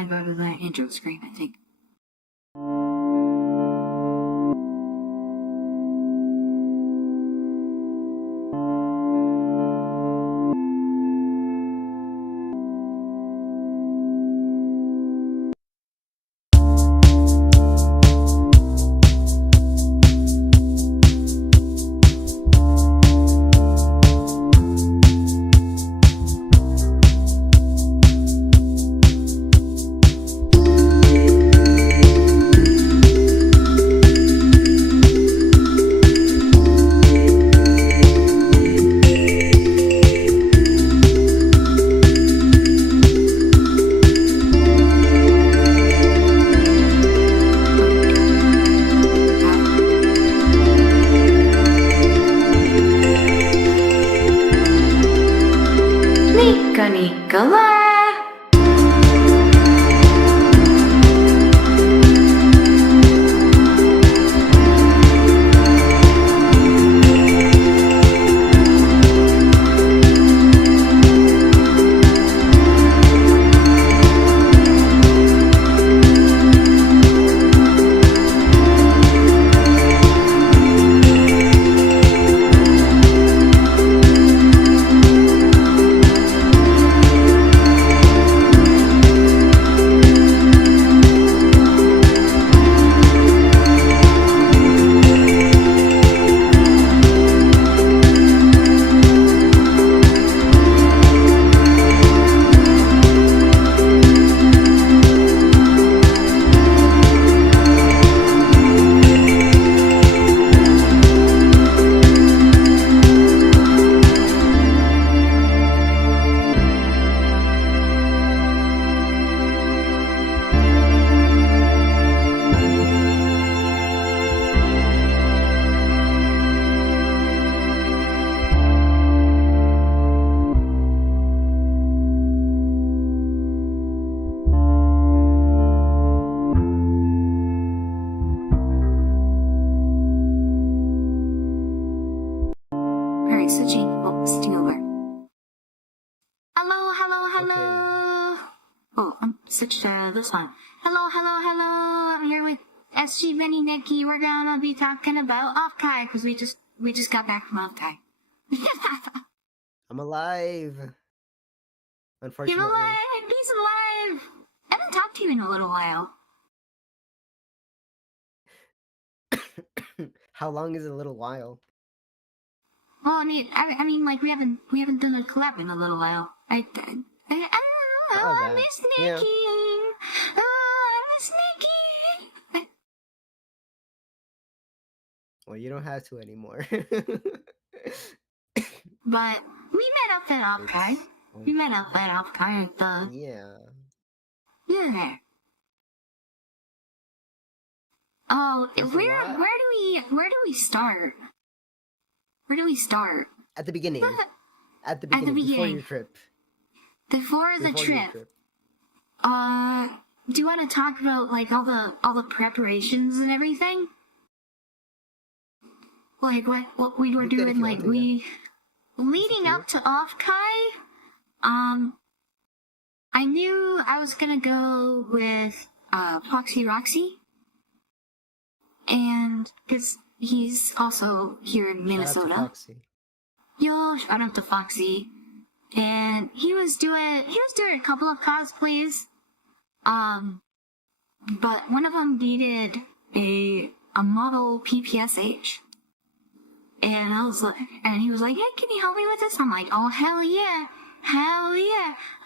then go to the intro screen, I think. Nicola! Switching over. Hello. Okay. Oh, I'm switched to this one. Hello. I'm here with SG Benny Nicky. We're gonna be talking about Offkai because we just got back from Offkai. I'm alive. Unfortunately. You're alive. He's alive. I haven't talked to you in a little while. How long is a little while? Well, I mean, like we haven't done a collab in a little while. I don't know. I miss Nicky. Yeah. Oh, I miss Nicky. Well, you don't have to anymore. But we met up at Offkai. We met up at Offkai at the. Yeah. Oh, where do we start? Where do we start? At the beginning. At the beginning. Before your trip. Before the trip. Do you want to talk about like all the preparations and everything? Like what we were doing, like leading up to Offkai. I knew I was gonna go with Foxy Roxy, and because he's also here in Minnesota. Shout out to Foxy. Yo, shout out to Foxy. And he was doing a couple of cosplays. But one of them needed a model PPSH. And he was like, hey, can you help me with this? I'm like, oh, hell yeah.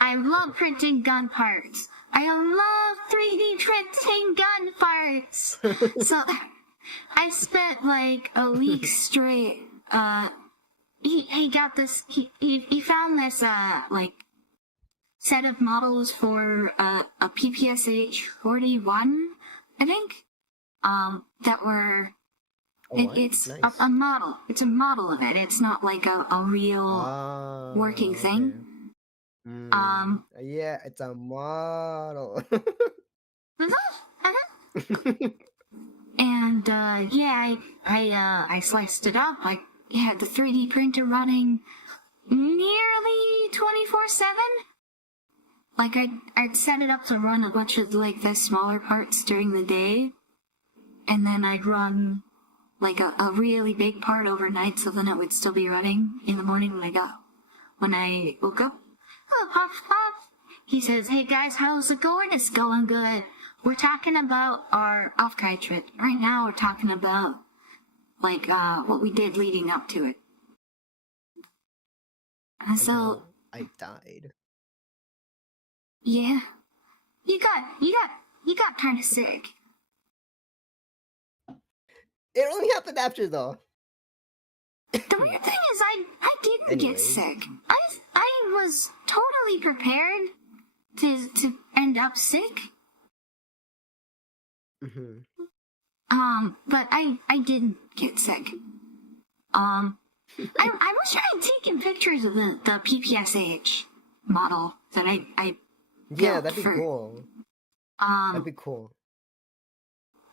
I love printing gun parts. I love 3D printing gun parts. So I spent like a week straight, he got this, he found this, like, set of models for, a PPSH 41, I think, that were, it's nice. a model, it's a model of it, it's not like a real working thing. Yeah, it's a model. And, yeah, I sliced it up. I had the 3D printer running nearly 24/7. like I'd set it up to run a bunch of like the smaller parts during the day, and then I'd run like a really big part overnight, so then it would still be running in the morning when I woke up. Oh, Pop, Pop. He says, "Hey guys, how's it going?" "It's going good. We're talking about our Offkai trip. Right now we're talking about like what we did leading up to it." And so I died. Yeah. You got kind of sick. It only happened after though. The weird thing is I didn't get sick. I was totally prepared to end up sick. But I didn't get sick. I was trying taking pictures of the PPSH model that I yeah, that'd be cool. That'd be cool.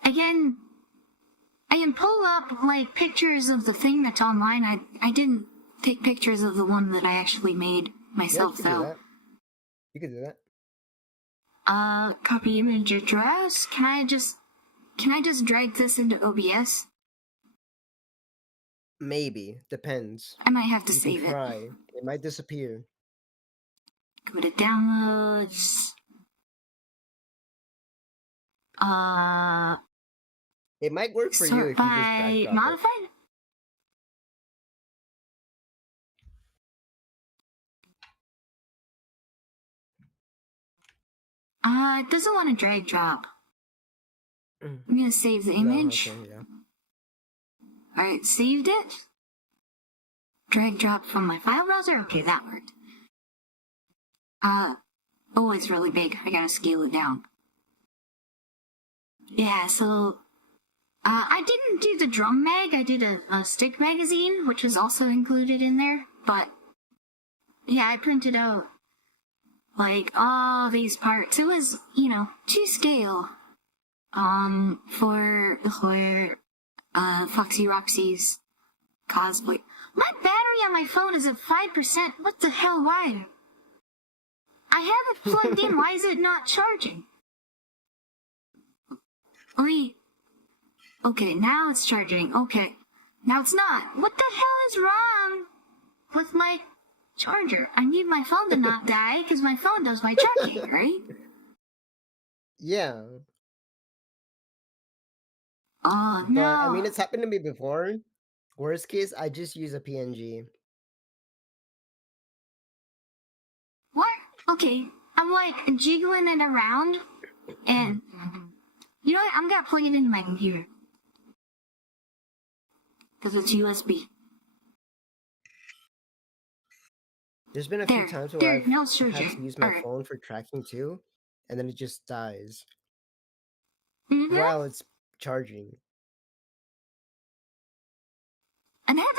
Again, I can pull up like pictures of the thing that's online. I didn't take pictures of the one that I actually made myself though. You could do that. Copy image address. Can I just drag this into OBS? Maybe. Depends. I might have to you save can try. It might disappear. Go to downloads. It might work for you if you just drag drop modified? It doesn't want to drag drop. I'm gonna save the image. No, okay, yeah. Alright, saved it. Drag drop from my file browser. Okay, that worked. Oh, it's really big. I gotta scale it down. Yeah, so I didn't do the drum mag. I did a stick magazine, which was also included in there. But yeah, I printed out like all these parts. It was, to scale. For Foxy Roxy's cosplay. My battery on my phone is at 5%. What the hell? Why? I have it plugged in. Why is it not charging? Wait. Okay, now it's charging. Okay. Now it's not. What the hell is wrong with my charger? I need my phone to not die because my phone does my charging, right? Yeah. Oh, but, no. I mean, it's happened to me before. Worst case, I just use a PNG. What? Okay, I'm like jiggling it around, and you know what? I'm gonna plug it into my computer. Because it's USB. There's been a few times where I've no had to use my phone for tracking too, and then it just dies. While it's charging. I've had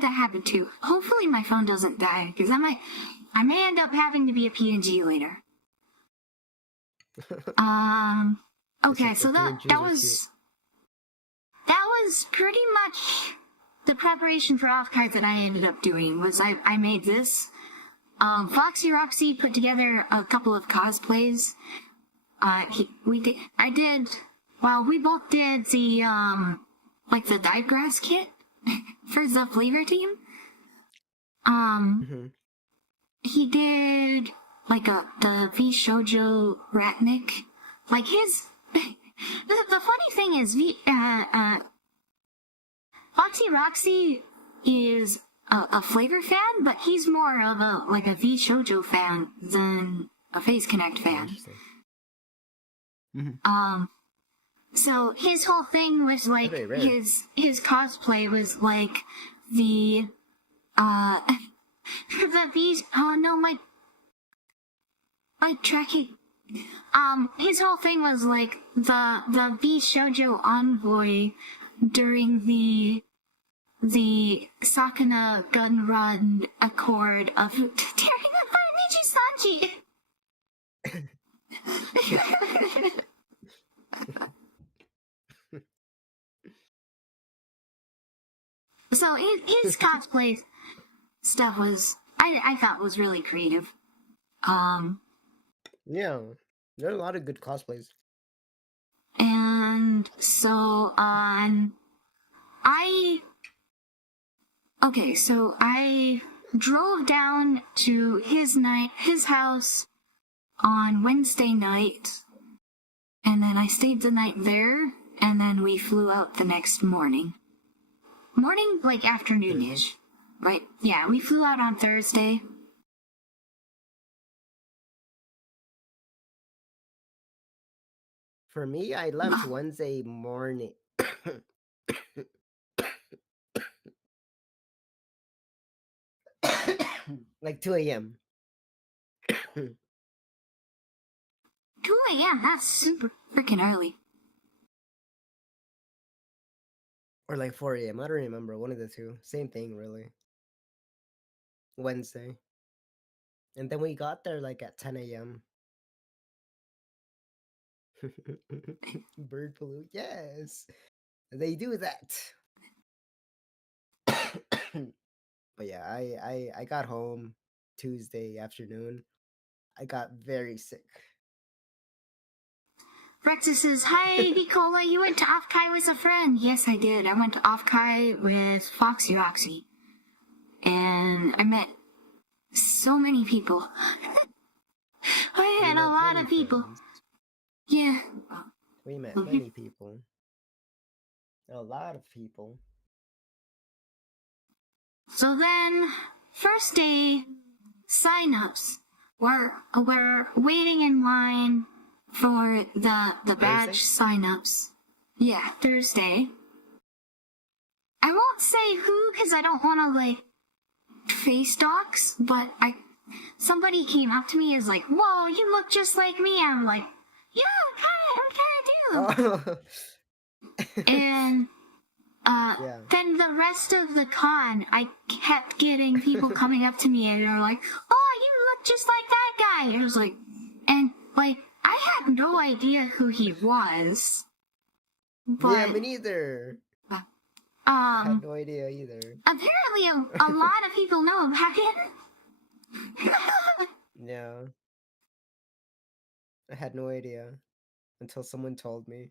that happen too. Hopefully my phone doesn't die, because I may end up having to be a PNG later. Okay, so that was pretty much the preparation for Offkai that I ended up doing. Was I made this. Foxy Roxy put together a couple of cosplays. We both did the like the divegrass kit for the FlaVR team. He did like the V Shoujo Ratnik. Like his the funny thing is Foxy Roxy is a FlaVR fan, but he's more of a V Shoujo fan than a Phase Connect fan. So his whole thing was like his cosplay was like the V. Oh no, my tracking. His whole thing was like the V Shoujo envoy during the Sakana Gun Run Accord of tearing apart Niji Sanji. So his cosplay stuff was, I thought was really creative. Yeah, there are a lot of good cosplays. And so so I drove down to his house on Wednesday night, and then I stayed the night there, and then we flew out the next morning. Morning, like afternoonish, right? Yeah, we flew out on Thursday. For me, I left Wednesday morning. Like 2 a.m. 2 a.m., that's super freaking early. Or like 4 a.m. I don't remember. One of the two. Same thing, really. Wednesday. And then we got there like at 10 a.m. Bird flu. Yes. They do that. But yeah, I got home Tuesday afternoon. I got very sick. Rexus says, "Hi, Nicola, you went to Offkai with a friend." Yes, I did. I went to Offkai with Foxy Roxy. And I met so many people. I had a lot of people. Friends. Yeah. We met many people. A lot of people. So then, first day, sign-ups. We're waiting in line for the badge sign-ups. Yeah, Thursday. I won't say who because I don't want to like face dox, but somebody came up to me and was like, "Whoa, you look just like me." I'm like, "Yeah, I kind of do." And then the rest of the con, I kept getting people coming up to me and they're like, "Oh, you look just like that guy." I was like, and like, I had no idea who he was. But, yeah, me neither. I had no idea either. Apparently, a lot of people know about him. Yeah. I had no idea until someone told me.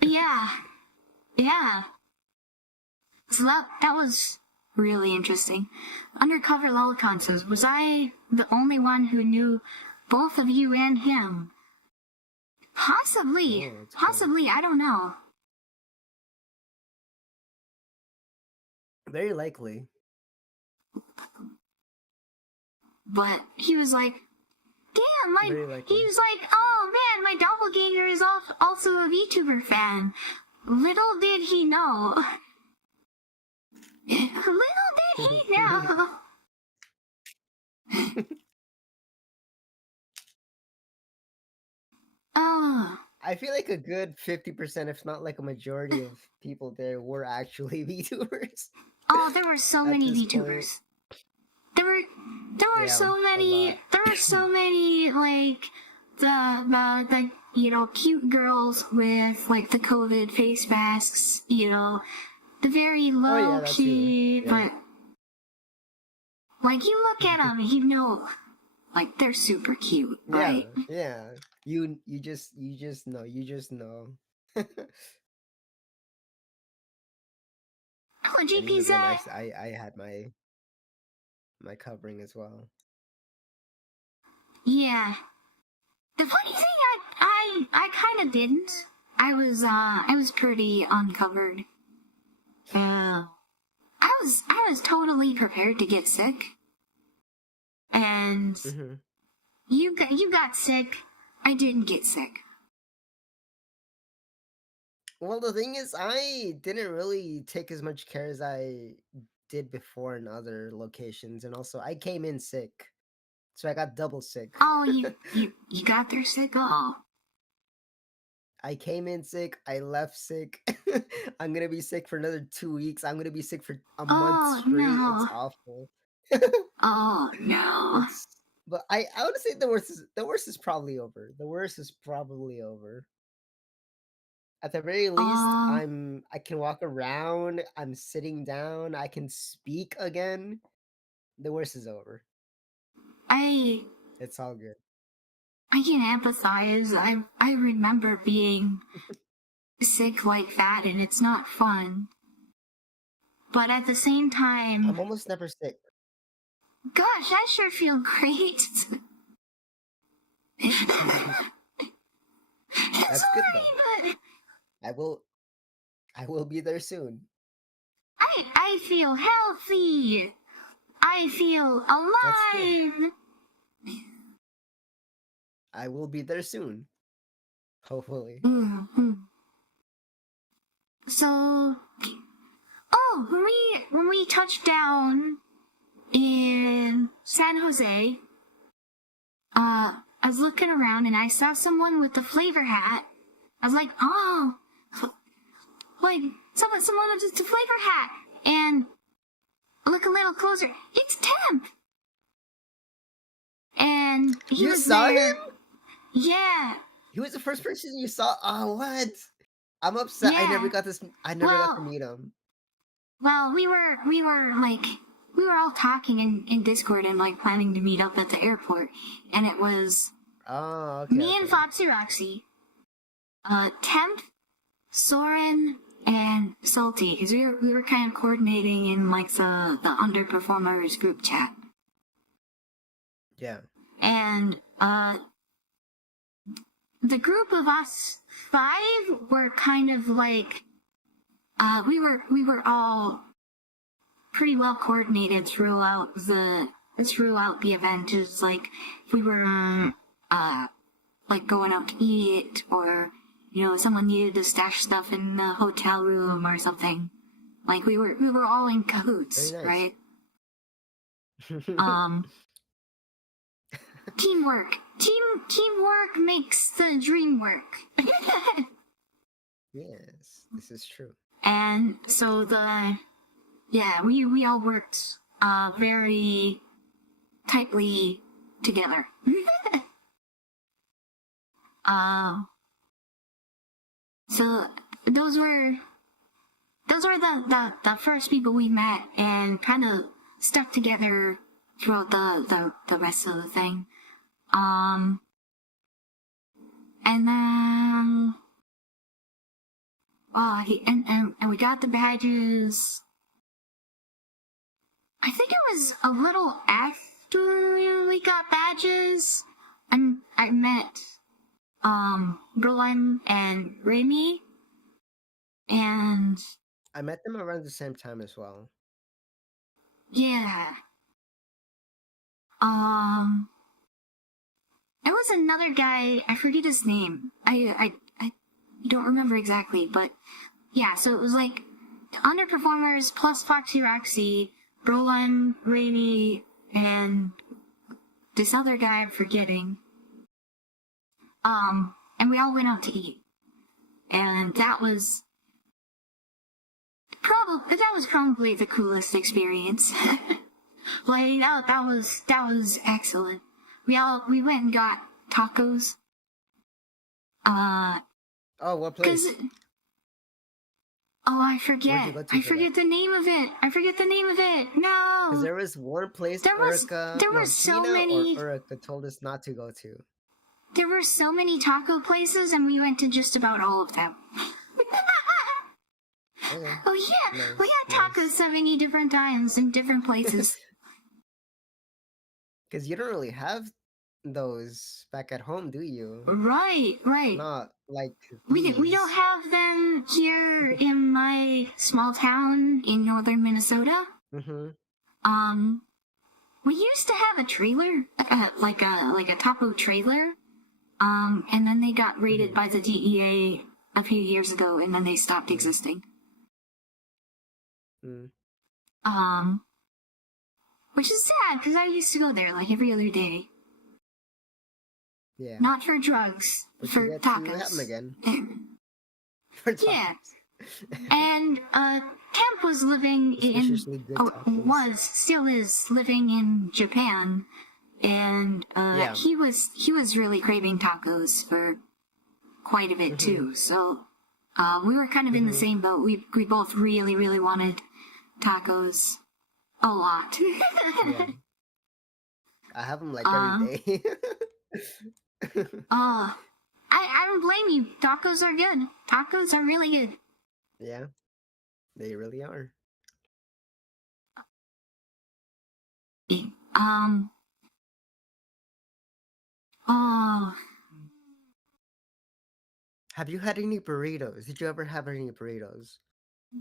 Yeah. So that was really interesting. Undercover Lolicon says, "Was I the only one who knew both of you and him?" Possibly. Possibly, I don't know. Very likely. But he was like, "Damn, he was like, oh man, my doppelganger is also a VTuber fan." Little did he know. Little did he know. I feel like a good 50%, if not like a majority of people there were actually VTubers. Oh, there were so many VTubers. There were so many like the cute girls with like the COVID face masks, the very low key, but like you look at them, like they're super cute, right? Yeah. You just know. Oh, GP's I had my covering as well. Yeah. The funny thing, I kind of didn't. I was pretty uncovered. I was totally prepared to get sick. And you got sick. I didn't get sick. Well, the thing is, I didn't really take as much care as I did before in other locations, and also I came in sick, so I got double sick. Oh, you got there sick? Oh. I came in sick. I left sick. I'm gonna be sick for another 2 weeks. I'm gonna be sick for a month straight. No. It's awful. Oh no. But I would say the worst is probably over. The worst is probably over. At the very least, I can walk around. I'm sitting down. I can speak again. The worst is over. I It's all good. can empathize. I remember being sick like that, and it's not fun. But at the same time, I'm almost never sick. gosh, I sure feel great. That's good though. But I will be there soon. I feel healthy. I feel That's good. alive. I will be there soon. Hopefully. Mm-hmm. So, when we touched down in San Jose, I was looking around and I saw someone with the FlaVR hat. I was like, oh, like someone with the FlaVR hat. And I look a little closer. It's Temp. And he was saw there. him? Yeah. He was the first person you saw. Oh, what? I'm upset. Yeah. I never got to meet him. Well, we were all talking in Discord and like planning to meet up at the airport, and it was me and Foxy Roxy, Temp, Soren, and Salty, because we were kind of coordinating in like the underperformers group chat. Yeah. And the group of us 5 were kind of like we were all pretty well coordinated throughout the event. It was like if we were like going out to eat, or someone needed to stash stuff in the hotel room or something. Like we were all in cahoots, Very nice. right? Teamwork makes the dream work. Yes, this is true. And so we all worked very tightly together. So those were the first people we met and kind of stuck together throughout the rest of the thing. And then and we got the badges. I think it was a little after we got badges, and I met Berlin and Remy, and I met them around the same time as well. Yeah. There was another guy, I forget his name. I don't remember exactly, but yeah, so it was like underperformers plus Foxy Roxy, Brolin, Rainy, and this other guy I'm forgetting. And we all went out to eat. And that was probably the coolest experience. Like that was excellent. We went and got tacos. Oh, what place? I forget the name of it. No. Because there was one place there were so many. Erica told us not to go to. There were so many taco places, and we went to just about all of them. Okay. Oh yeah, Nice, we had tacos so many different times in different places. Because you don't really have those back at home, do you? Right. Not like We don't these. have them here in my small town in northern Minnesota. Mm-hmm. We used to have a trailer, like a taco trailer. And then they got raided by the DEA a few years ago, and then they stopped existing. Which is sad, because I used to go there like every other day. Yeah. Not for drugs, but for you get tacos. to have them again. For tacos. Yeah. And Temp was living still is living in Japan, and he was really craving tacos for quite a bit too. So we were kind of in the same boat. We both really wanted tacos. a lot. Yeah. I have them like Um, every day. I don't blame you. Tacos are good. Tacos are really good. Yeah, they really are. Um, oh, Have you had any burritos? Did you ever have any burritos?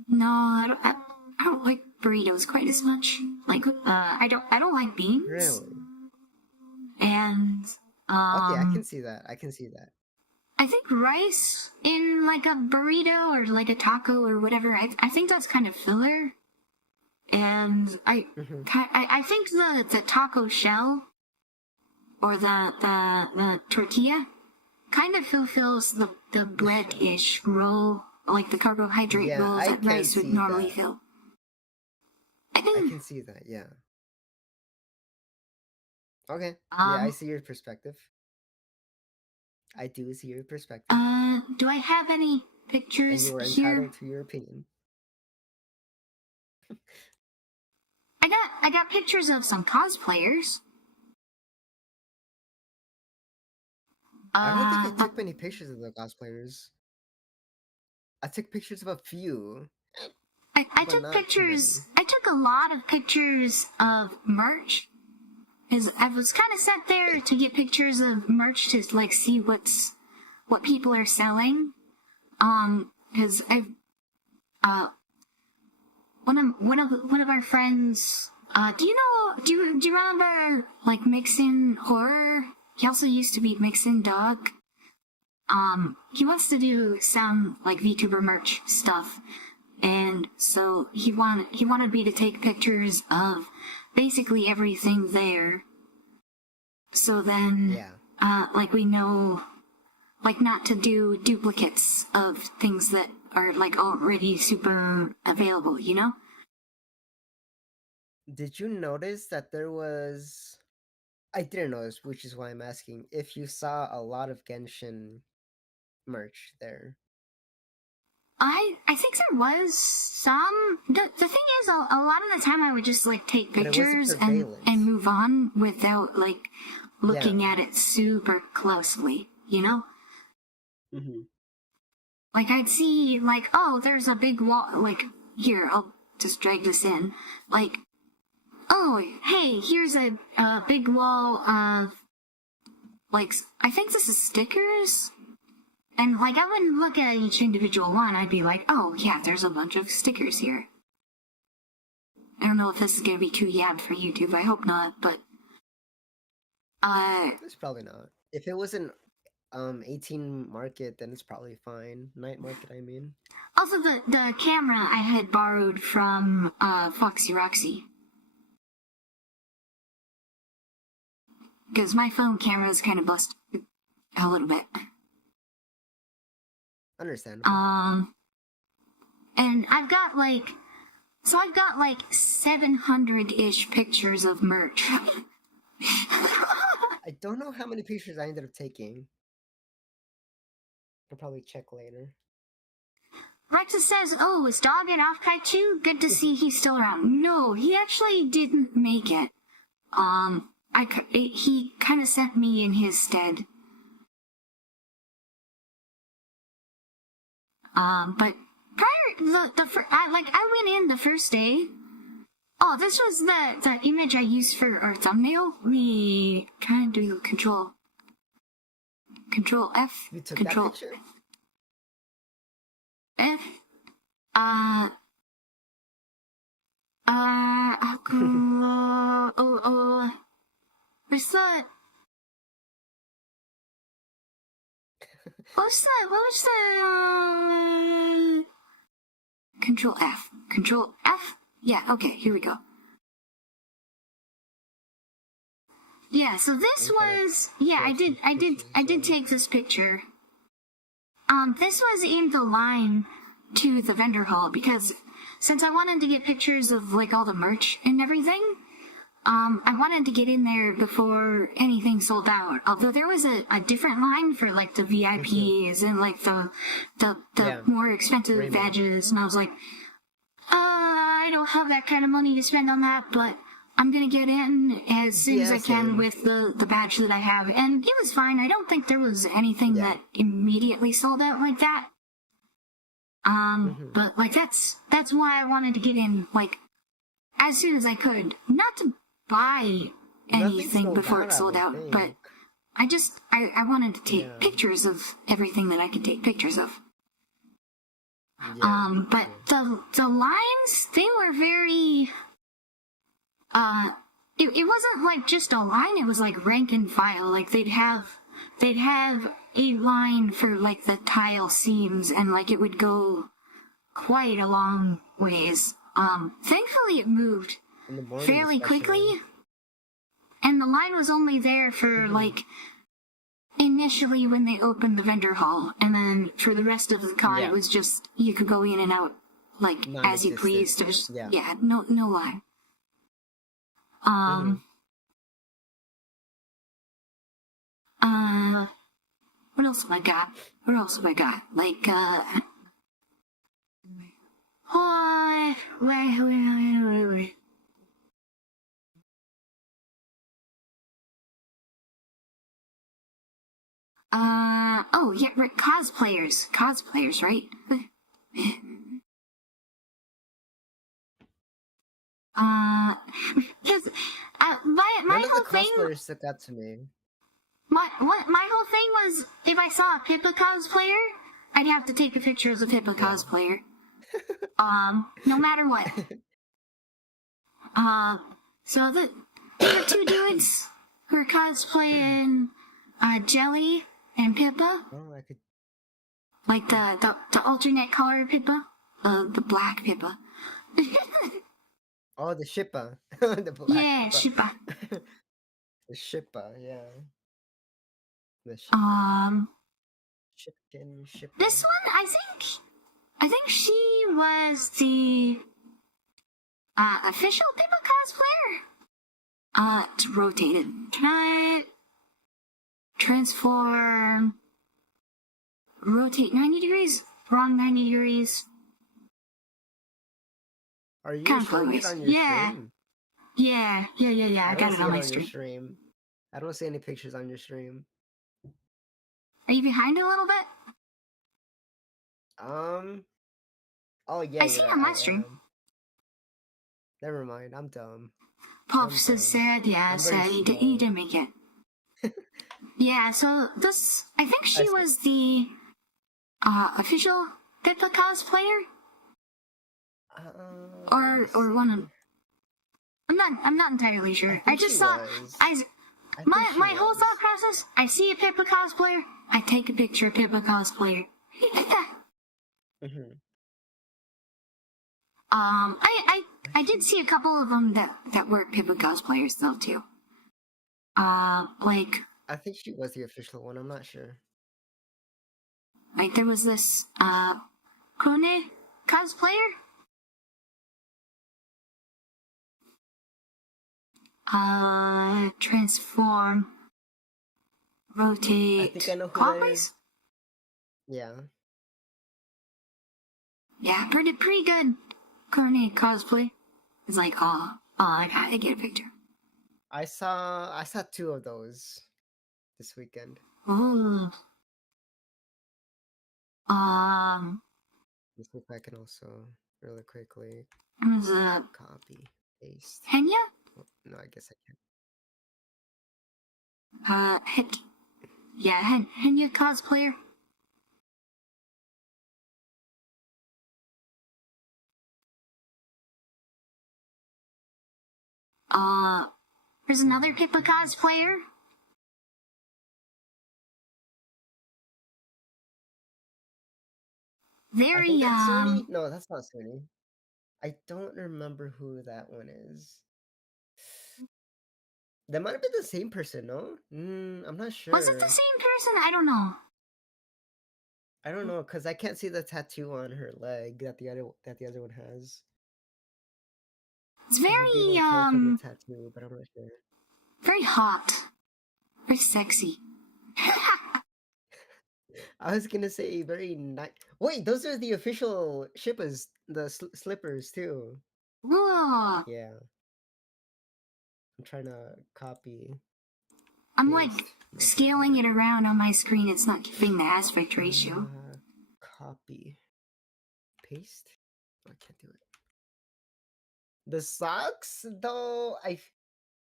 no, I don't like burritos quite as much. Like, I don't like beans. Really? And, Okay, I can see that. I can see that. I think rice in like a burrito or like a taco or whatever, I think that's kind of filler. And I think the taco shell or the tortilla kind of fulfills the bread-ish role, like the carbohydrate Yeah, role I that can rice would see normally that. fill. I can see that, yeah. Okay. Yeah, I see your perspective. I do see your perspective. Do I have any And pictures you are here? entitled to your opinion. I got pictures of some cosplayers. I don't think I took many pictures of the cosplayers. I took pictures of a few. I but took not pictures. too many. I took a lot of pictures of merch. Cause I was kind of sat there to get pictures of merch to like see what people are selling. Cause one of our friends. Do you remember like Mixin Horror? He also used to be Mixin Dog. He wants to do some like VTuber merch stuff, and so he wanted me to take pictures of basically everything there. So then, like we know, like not to do duplicates of things that are like already super available, you know? Did you notice that there was... I didn't notice, which is why I'm asking if you saw a lot of Genshin merch there. I think there was some. The thing is, a lot of the time I would just like take But it wasn't pictures prevalent. and move on without like looking Yeah. at it super closely, you know? Mm-hmm. Like I'd see like, oh, there's a big wall. Like here, I'll just drag this in. Like, oh, hey, here's a big wall of like I think this is stickers. And, like, I wouldn't look at each individual one. I'd be like, oh, yeah, there's a bunch of stickers here. I don't know if this is going to be too yab for YouTube. I hope not, but... It's probably not. If it was an 18 market, then it's probably fine. Night market, I mean. Also, the camera I had borrowed from, Foxy Roxy. Because my phone camera is kind of busted a little bit. Understandable. And I've got like 700-ish pictures of merch. I don't know how many pictures I ended up taking. I'll probably check later. Rexa says, oh, is Dog at Offkai too? Good to see he's still around. No, he actually didn't make it. He kind of sent me in his stead. But prior, I went in the first day. Oh, this was the image I used for our thumbnail. We kind of do Control F. You took Control that picture? F. Where's that? What was the Control F? Control F? Yeah, okay, here we go. Yeah, so this was, yeah, I did take this picture. This was in the line to the vendor hall because since I wanted to get pictures of like all the merch and everything, I wanted to get in there before anything sold out. Although there was a different line for like the VIPs and like the more expensive badges, and I was like, I I don't have that kind of money to spend on that, but I'm gonna get in as soon as I can same. with the badge that I have. And it was fine. I don't think there was anything that immediately sold out like that. But like that's why I wanted to get in like as soon as I could. Not to buy anything before it sold out, but I wanted to take pictures of everything that I could take pictures of. But the lines, they were very it wasn't like just a line, it was like rank and file. Like they'd have a line for like the tile seams, and like it would go quite a long ways. Thankfully it moved fairly quickly, and the line was only there for like initially when they opened the vendor hall, and then for the rest of the con it was just you could go in and out like as you pleased. No line. What else have I got? Like, oh, yeah, right, cosplayers, right? Because, my whole thing... cosplayers stuck out to me. My whole thing was, if I saw a Pippa cosplayer, I'd have to take a picture of the Pippa cosplayer. No matter what. So there were two dudes who were cosplaying, Jelly and Pippa. Oh, I could... Like the alternate color Pippa. The black Pippa. Oh, the Shippa. The black Shippa. The Shippa, yeah. The Shippa. Shippa. This one, I think she was the official Pippa cosplayer. It's rotated. Can I transform? Rotate 90 degrees? Wrong 90 degrees. Are you showing it on your stream? Yeah. I got it on my stream. I don't see any pictures on your stream. Are you behind a little bit? Oh yeah. I see it on my stream. Never mind. I'm dumb. Pops is sad. Yeah, sad. He didn't make it. Yeah. So this, I think she was the official Pippa cosplayer. Or one of. I'm not entirely sure. I just saw. My whole thought process. I see a Pippa cosplayer. I take a picture of Pippa cosplayer. I did see a couple of them that were Pippa cosplayers though too. Like. I think she was the official one. I'm not sure. Like there was this Krone cosplayer. Transform, rotate, I think I know who clockwise? Yeah. Yeah, pretty good Krone cosplay. It's like, I gotta get a picture. I saw two of those this weekend. Oh. Let's see if I can also really quickly copy paste. Henya? Oh, no, I guess I can't. Henya cosplayer. There's another Pippa cosplayer. Very, that's Sony? No, that's not Sony. I don't remember who that one is. That might have been the same person, no? I'm not sure. Was it the same person? I don't know. I don't know, because I can't see the tattoo on her leg that the other one has. It's very, from the tattoo, but I'm not sure. Very hot. Very sexy. I was gonna say very nice. Wait, those are the official Shippas, the slippers too. Whoa. Yeah. I'm trying to copy. I'm like paste. No, it's not scaling doing it around on my screen. It's not giving the aspect it. ratio. Copy. Paste. Oh, I can't do it. The socks, though,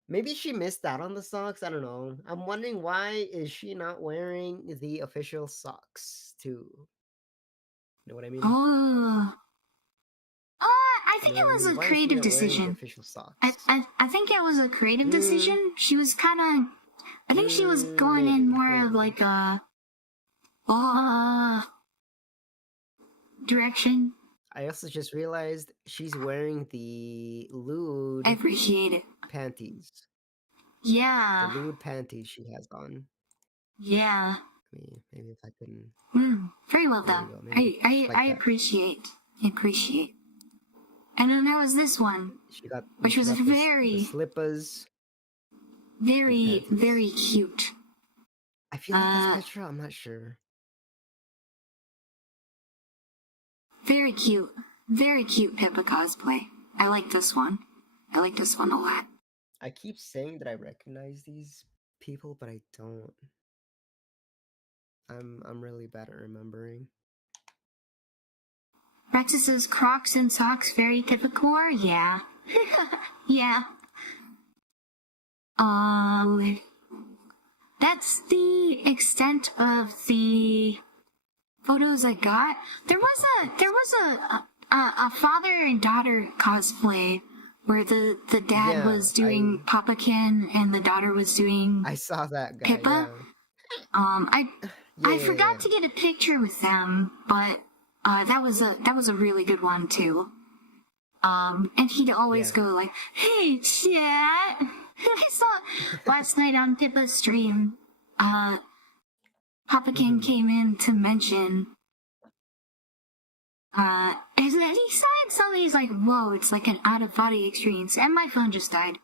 maybe she missed out on the socks. I don't know. I'm wondering why is she not wearing the official socks too? You know what I mean? Oh. I You think know it what I was mean? a Why is she creative not wearing the decision. official socks? I think it was a creative decision. She was kind of. I think she was going in more of like a. Direction. I also just realized she's wearing the lewd I appreciate it. panties. Yeah. The lewd panties she has on. Yeah. Maybe if I can. Very well There done. we go. Maybe just like I that. appreciate. And then there was this one, She got which was the very, slippers. very, very cute. I feel like that's Petra. I'm not sure. Very cute. Very cute Pippa cosplay. I like this one. I like this one a lot. I keep saying that I recognize these people, but I don't. I'm really bad at remembering. Rexus's Crocs and socks very typical. Yeah. Yeah. That's the extent of the photos I got. There was a father and daughter cosplay where the dad was doing Papakin and the daughter was doing I saw that guy. Pippa. Yeah. I forgot to get a picture with them, but that was a really good one too. And he'd always go like, "Hey, chat." I saw last night on Pippa's stream, Papakin came in to mention, and then he said something, he's like, "Whoa, it's like an out-of-body experience," and my phone just died.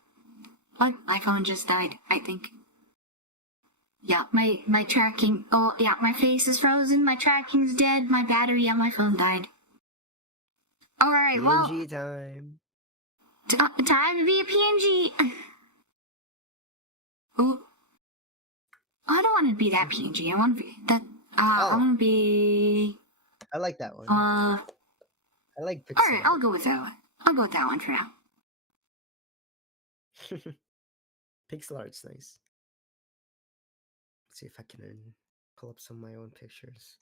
Like, my phone just died, I think. Yeah, my tracking, oh yeah, my face is frozen, my tracking's dead, my battery on my phone died. Alright, well. PNG time. Time to be a PNG. Ooh. I don't want to be that PNG. I want to be that. I want to be. I like that one. I like pixel. Alright, I'll go with that one. I'll go with that one for now. Pixel art's nice. Let's see if I can pull up some of my own pictures.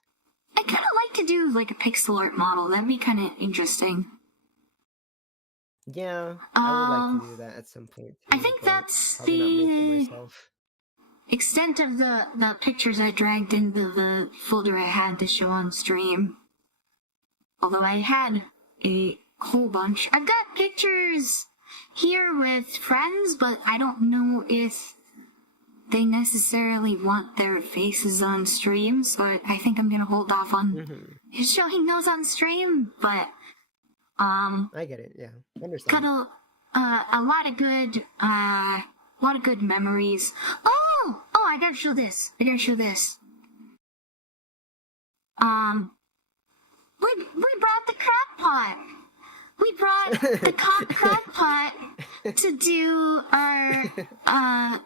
I kind of like to do like a pixel art model. That'd be kind of interesting. Yeah, I would like to do that at some point. Too, I think that's the extent of the pictures I dragged into the folder I had to show on stream. Although I had a whole bunch. I've got pictures here with friends, but I don't know if they necessarily want their faces on stream, so I think I'm gonna hold off on showing those on stream, but I get it, yeah. I understand. Got a lot of good memories. Oh, I gotta show this. We brought the crock pot. We brought the crock pot to do our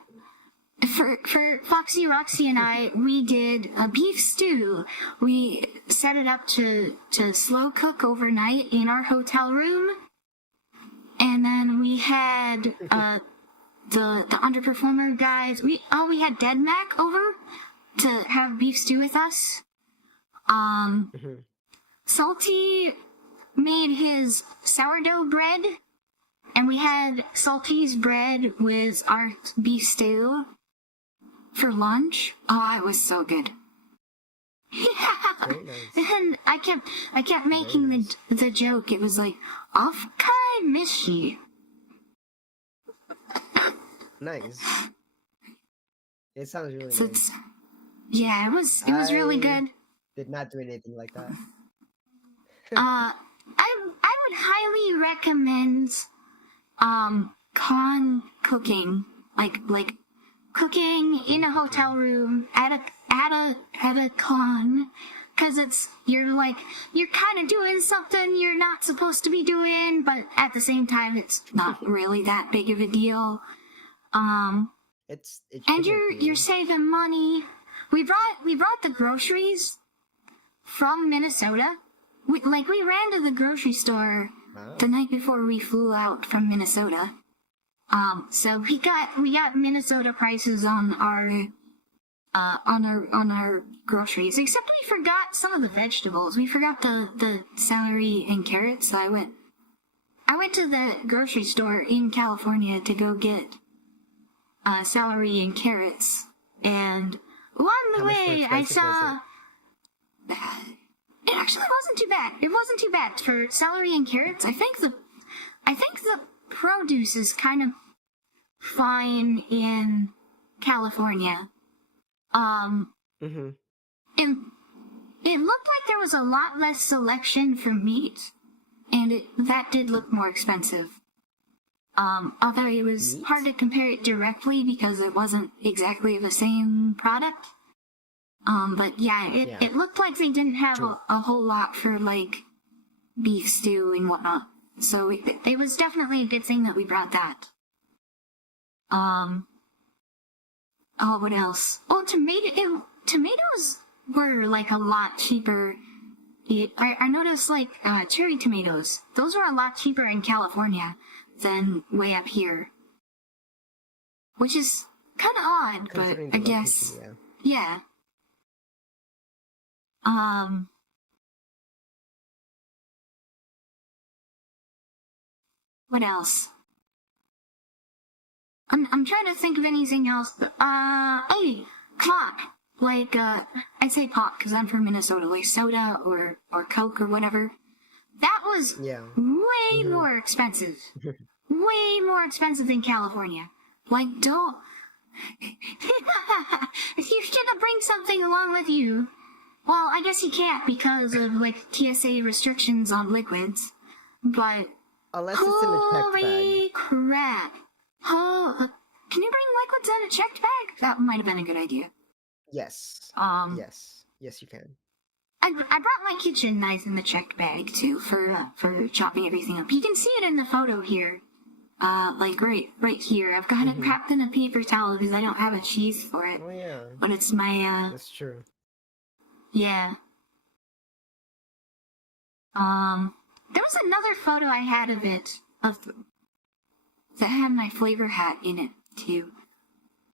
for Foxy, Roxy, and I, we did a beef stew. We set it up to slow cook overnight in our hotel room. And then we had the underperformer guys. We had Dead Mac over to have beef stew with us. Salty made his sourdough bread, and we had Salty's bread with our beef stew for lunch. Oh, it was so good. Yeah. Very nice. And I kept making the joke. It was like, Offkai miss you. Nice. It sounds really nice. Yeah, it was really good. Did not do anything like that. I would highly recommend con cooking, like cooking in a hotel room at a con because you're kind of doing something you're not supposed to be doing, but at the same time, it's not really that big of a deal. And you're saving money. We brought the groceries from Minnesota. We ran to the grocery store the night before we flew out from Minnesota. So we got Minnesota prices on our groceries, except we forgot some of the vegetables. We forgot the celery and carrots. I went to the grocery store in California to go get celery and carrots, and along the way I saw it actually wasn't too bad. It wasn't too bad for celery and carrots. I think the produce is kind of fine in California. And it looked like there was a lot less selection for meat, and that did look more expensive. Although it was hard to compare it directly because it wasn't exactly the same product. But yeah, it looked like they didn't have a whole lot for like beef stew and whatnot. So it was definitely a good thing that we brought that. Oh, what else? Oh, tomatoes were like a lot cheaper. I noticed like cherry tomatoes. Those were a lot cheaper in California than way up here. Which is kind of odd, but I guess. Yeah. What else? I'm trying to think of anything else. Hey, pop. Like, I'd say pop because I'm from Minnesota. Like soda or Coke or whatever. That was way more expensive. Way more expensive than California. Like, don't... If you're gonna bring something along with you, well, I guess you can't because of, like, TSA restrictions on liquids. But... Unless it's in a checked bag. Holy crap. Oh, can you bring liquids in a checked bag? That might have been a good idea. Yes. Yes, you can. I brought my kitchen knife in the checked bag too for chopping everything up. You can see it in the photo here. Like right here. I've got it wrapped in a paper towel because I don't have a sheath for it. Oh yeah. But it's my That's true. Yeah. There was another photo I had of it that had my FlaVR hat in it too.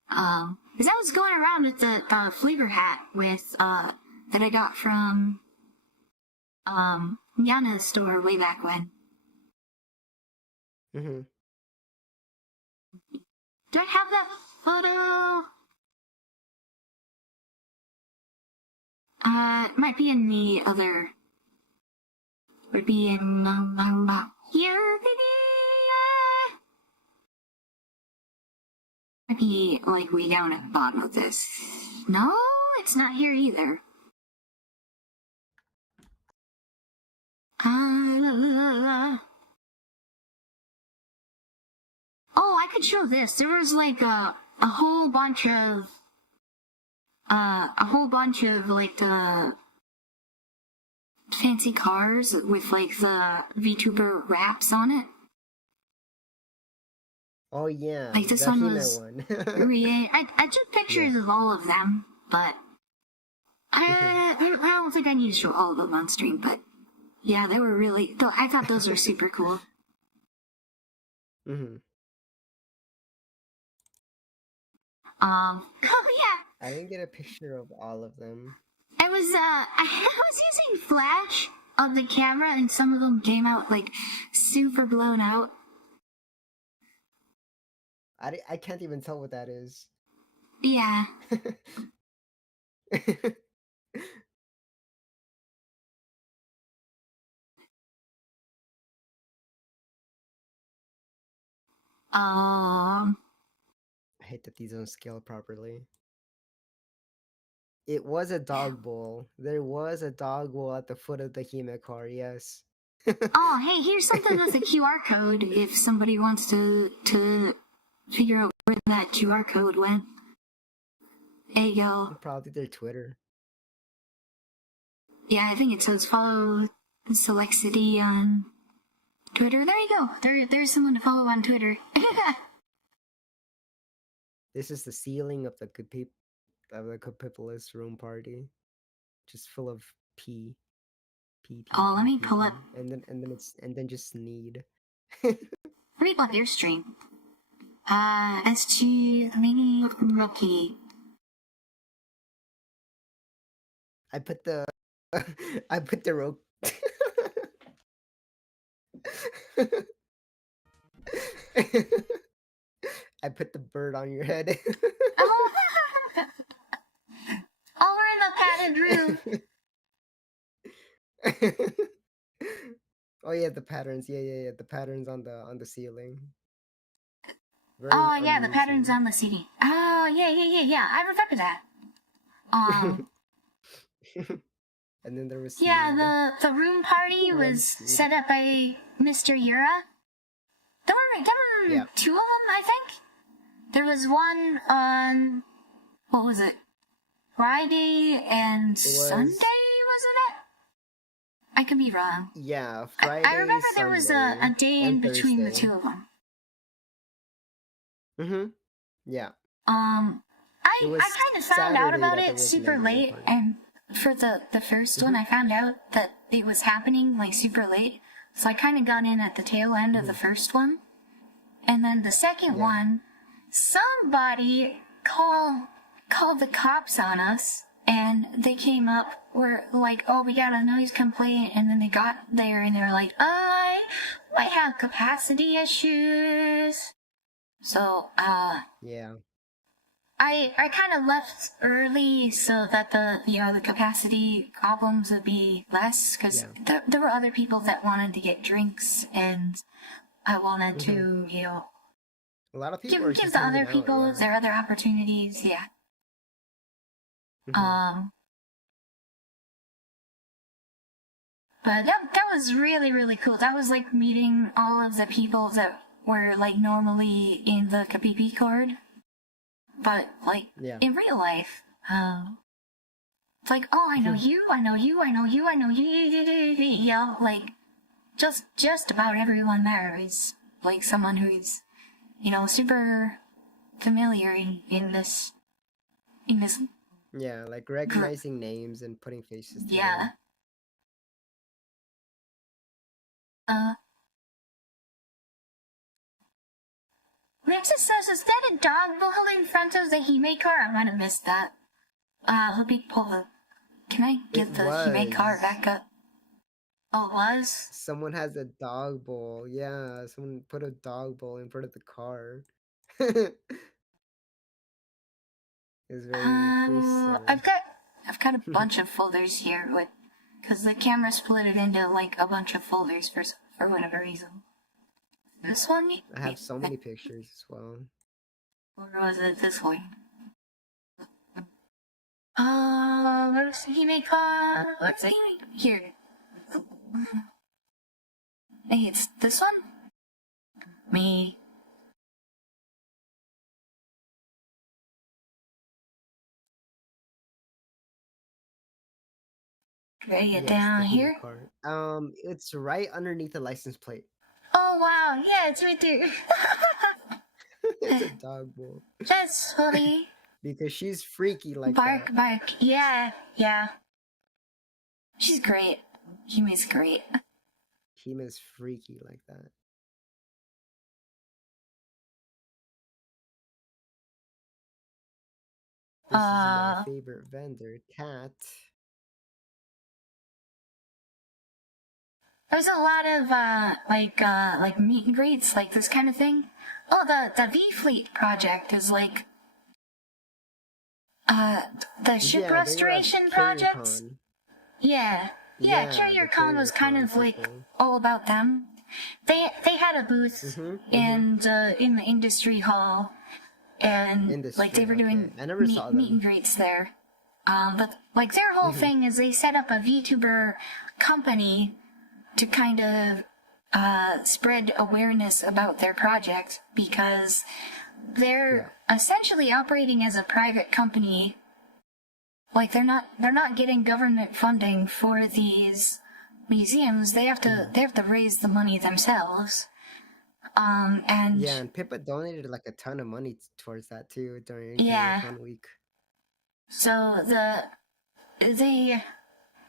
Because I was going around with the FlaVR hat with that I got from Yana's store way back when. Do I have that photo? It might be in the other. Would be in here, baby. Might be like way down at the bottom of this. No, it's not here either. Oh, I could show this. There was like a whole bunch of like the fancy cars with like the VTuber wraps on it. Oh yeah, like this one was I took pictures of all of them, but I don't think I need to show all of them on stream. But yeah, they were really. I thought those were super cool. Oh yeah. I didn't get a picture of all of them. I was using flash on the camera, and some of them came out like super blown out. I can't even tell what that is. Yeah. I hate that these don't scale properly. It was a dog bowl. There was a dog bowl at the foot of the Hime car, yes. Oh, hey, here's something with a QR code if somebody wants to figure out where that QR code went. There you go. Probably their Twitter. Yeah, I think it says follow Select City on Twitter. There you go. There's someone to follow on Twitter. This is the ceiling of the Capitalist room party, just full of pee. Oh, let me pull up. And then just need. Let me pull up your stream. SG Mini Rookie. I put the rope. I put the bird on your head. Oh, we're in the padded roof. Oh yeah, the patterns. Yeah. The patterns on the ceiling. Very yeah, the patterns on the CD. Oh yeah. I remember that. And then there was the room party was set up by Mr. Yura. There were two of them, I think. There was one on, what was it? Friday and Sunday, wasn't it? I could be wrong. Yeah, Friday. I remember there Sunday, was a day in between Thursday. the two of them. Yeah. I kind of found out about it super late, and for the first one, I found out that it was happening like super late, so I kind of got in at the tail end of the first one, and then the second one, somebody called the cops on us, and they came up. We're like, oh, we got a noise complaint, and then they got there and they were like, I might have capacity issues. So, yeah. I kind of left early so that the capacity problems would be less, because there were other people that wanted to get drinks, and I wanted to, a lot of people give the other people their other opportunities, But that was really, really cool. That was like meeting all of the people that were like normally in the Kapipi Chord, but like in real life. It's like, oh, I know you, I know you, I know you, I know you, like just about everyone there is like someone who's, super familiar in this. Yeah, like recognizing names and putting faces together. Yeah. Nexus says, is that a dog bowl in front of the Hime car? I might have missed that. Let me pull the... Can I get the Hime car back up? Oh, it was? Someone has a dog bowl. Yeah, someone put a dog bowl in front of the car. It's very silly. I've got a bunch of folders here with... Because the camera split it into, like, a bunch of folders for whatever reason. This one? I have so many pictures as well. Or was it this one? Let's see, let's see, here. Hey, it's this one? Me. Drag it down here? It's right underneath the license plate. Oh wow, yeah, it's right there. It's a dog bowl. That's funny. Because she's freaky like bark, that. Bark, yeah. She's great. Hime's great. Hime's freaky like that. This is my favorite vendor, Cat. There's a lot of like meet and greets, like this kind of thing. Oh, the V-Fleet project is like the ship restoration project. Yeah, CarrierCon was kind of like all about them. They had a booth in the industry hall, and like they were doing meet and greets there. But like their whole thing is they set up a VTuber company to kind of spread awareness about their project, because they're essentially operating as a private company, like they're not getting government funding for these museums. They have to raise the money themselves. And yeah, and Pippa donated like a ton of money towards that too during yeah. Con Week. So they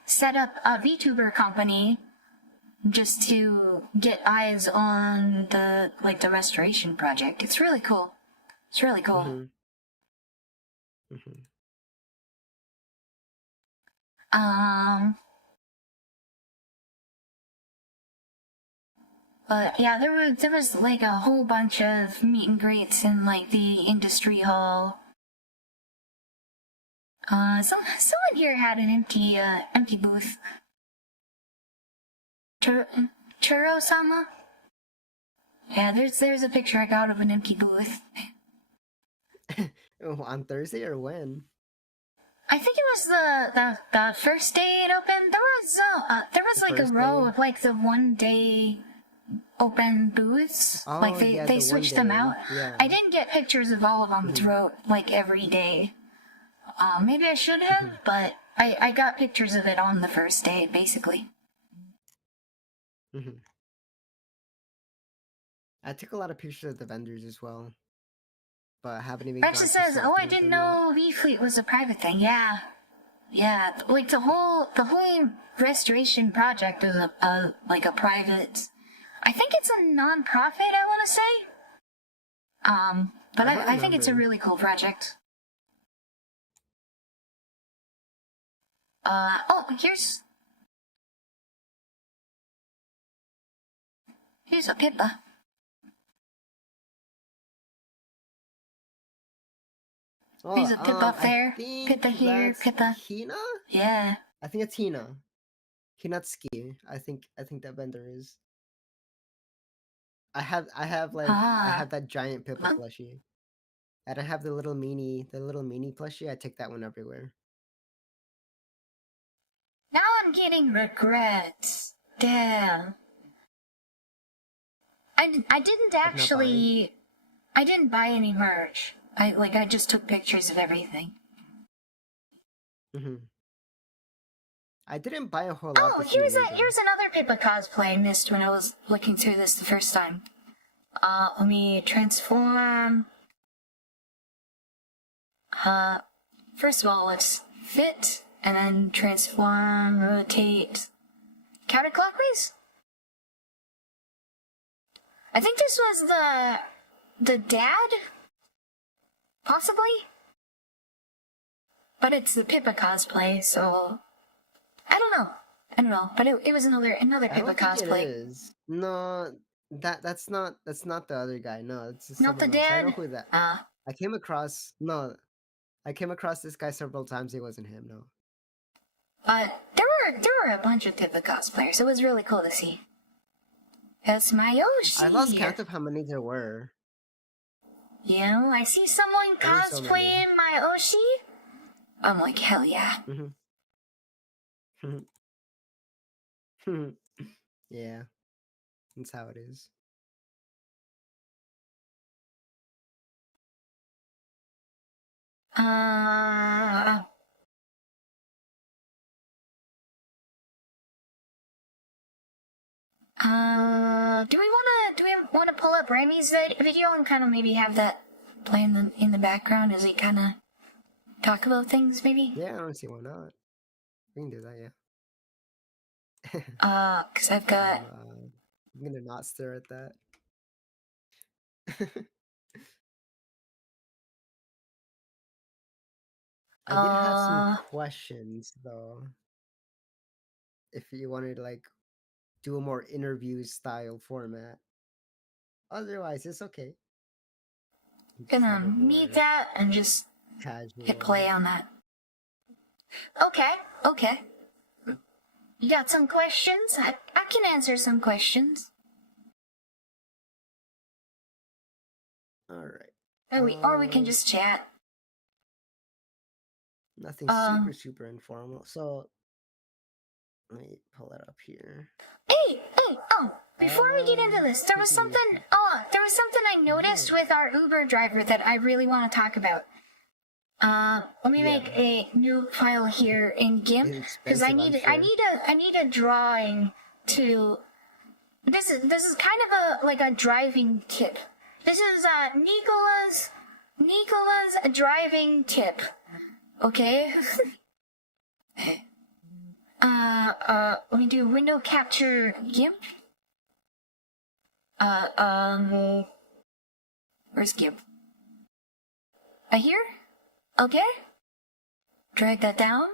set up a VTuber company just to get eyes on the restoration project. It's really cool. It's really cool. Mm-hmm. Mm-hmm. But yeah, there was like a whole bunch of meet and greets in like the industry hall. Someone here had an empty booth. Churro-sama? Yeah, there's a picture I got of an empty booth. On Thursday or when? I think it was the first day it opened. There was like a row of like the 1 day open booths. Oh, like yeah, they switched them out. Yeah. I didn't get pictures of all of them throughout like every day. Maybe I should have, but I got pictures of it on the first day, basically. Mm-hmm. I took a lot of pictures of the vendors as well, but I haven't even. Rexa says, "Oh, I didn't know V-Fleet was a private thing." Yeah, like the whole restoration project is a private. I think it's a non-profit. I want to say. But I think it's a really cool project. Oh, here's a Pippa. Oh, There's a Pippa up there. Pippa here, Pippa. Hina? Yeah. I think it's Hina. Hinatsuki. I think that vendor is. I have that giant Pippa plushie. And I have the little mini plushie. I take that one everywhere. Now I'm getting regrets. Damn. I didn't actually. I didn't buy any merch. I just took pictures of everything. Mm-hmm. I didn't buy a whole lot. Oh, here's another Pippa cosplay I missed when I was looking through this the first time. Let me transform. First of all, let's fit, and then transform, rotate, counterclockwise? I think this was the dad? Possibly? But it's the Pippa cosplay, so I don't know. But it was another Pippa cosplay. It is. No, that's not the other guy. No, it's not the else. dad. I know who that. I came across this guy several times. It wasn't him. No. But there were a bunch of Pippa cosplayers. It was really cool to see. That's my Oshi. I lost count of how many there were. You know, I see someone cosplaying my Oshi. I'm like, hell yeah. Yeah, that's how it is. Do we wanna pull up Remy's video and kind of maybe have that play in the background as we kind of talk about things, maybe? Yeah, I don't see why not. We can do that, yeah. Cause I've got. I'm gonna not stare at that. I did have some questions though. If you wanted to like do a more interview style format. Otherwise, it's okay. Gonna mute that and just hit play on that. Okay. You got some questions? I can answer some questions. Alright. Or we can just chat. Nothing super informal. So let me pull it up here. Hey, before we get into this, there was something I noticed with our Uber driver that I really want to talk about. Let me make a new file here in GIMP because I need a drawing to. This is kind of a driving tip. This is Nicola's driving tip. Okay. Let me do window capture GIMP. Where's GIMP? Here? Okay. Drag that down.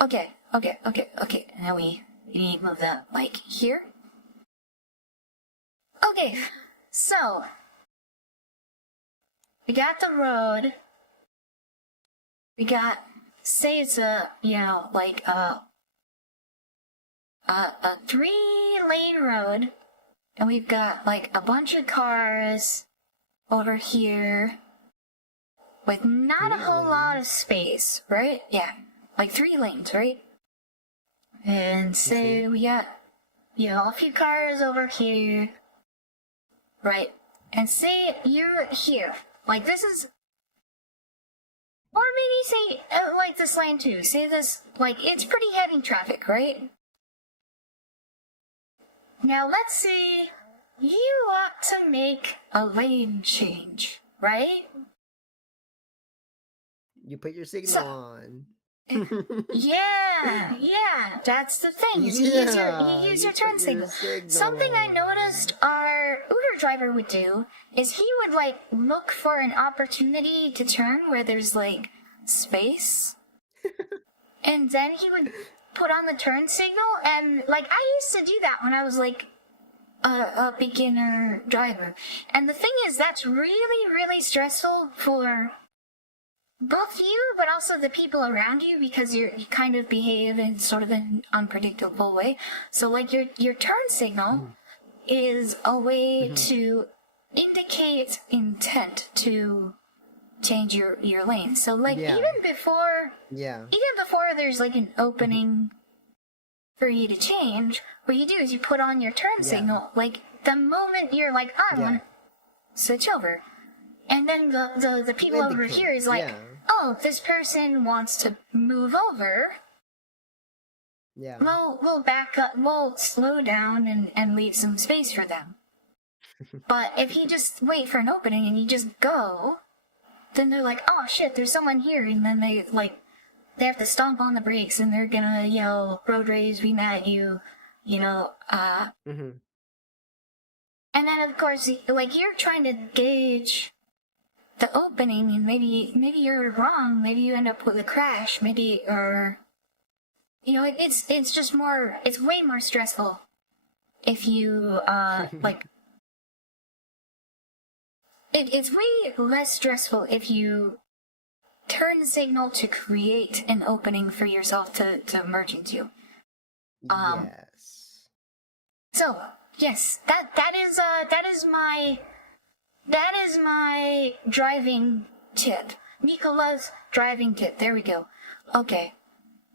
Okay. Now we need to move that like here. Okay, so we got the road. We got, say it's a 3-lane road, and we've got like a bunch of cars over here with not a whole lot of space, right? Yeah, like 3 lanes, right? And say we got, a few cars over here, right? And say you're here, like this is, or maybe say, like this lane too, say this, like it's pretty heavy traffic, right? Now let's say you want to make a lane change, right? You put your signal on. Yeah, that's the thing. You use your turn signal. Something I noticed our Uber driver would do is he would like look for an opportunity to turn where there's like space, and then he would put on the turn signal. And like I used to do that when I was like a beginner driver. And the thing is, that's really, really stressful for both you, but also the people around you, because you kind of behave in sort of an unpredictable way. So like your turn signal is a way to indicate intent to change your lane. So like even before there's like an opening for you to change, what you do is you put on your turn signal, like the moment you're like, I want to switch over. And then the people over here is like, oh, this person wants to move over. Yeah. We'll back up, we'll slow down and leave some space for them. But if you just wait for an opening and you just go, then they're like, oh shit, there's someone here, and then they have to stomp on the brakes and they're gonna yell, road rage, we mad at you, And then of course, like you're trying to gauge the opening, and maybe you're wrong, maybe you end up with a crash, it's just more, it's way more stressful if you, it's way less stressful if you turn the signal to create an opening for yourself to merge into. Yes. So, yes, that is my driving tip. Nicola's driving tip. There we go. Okay.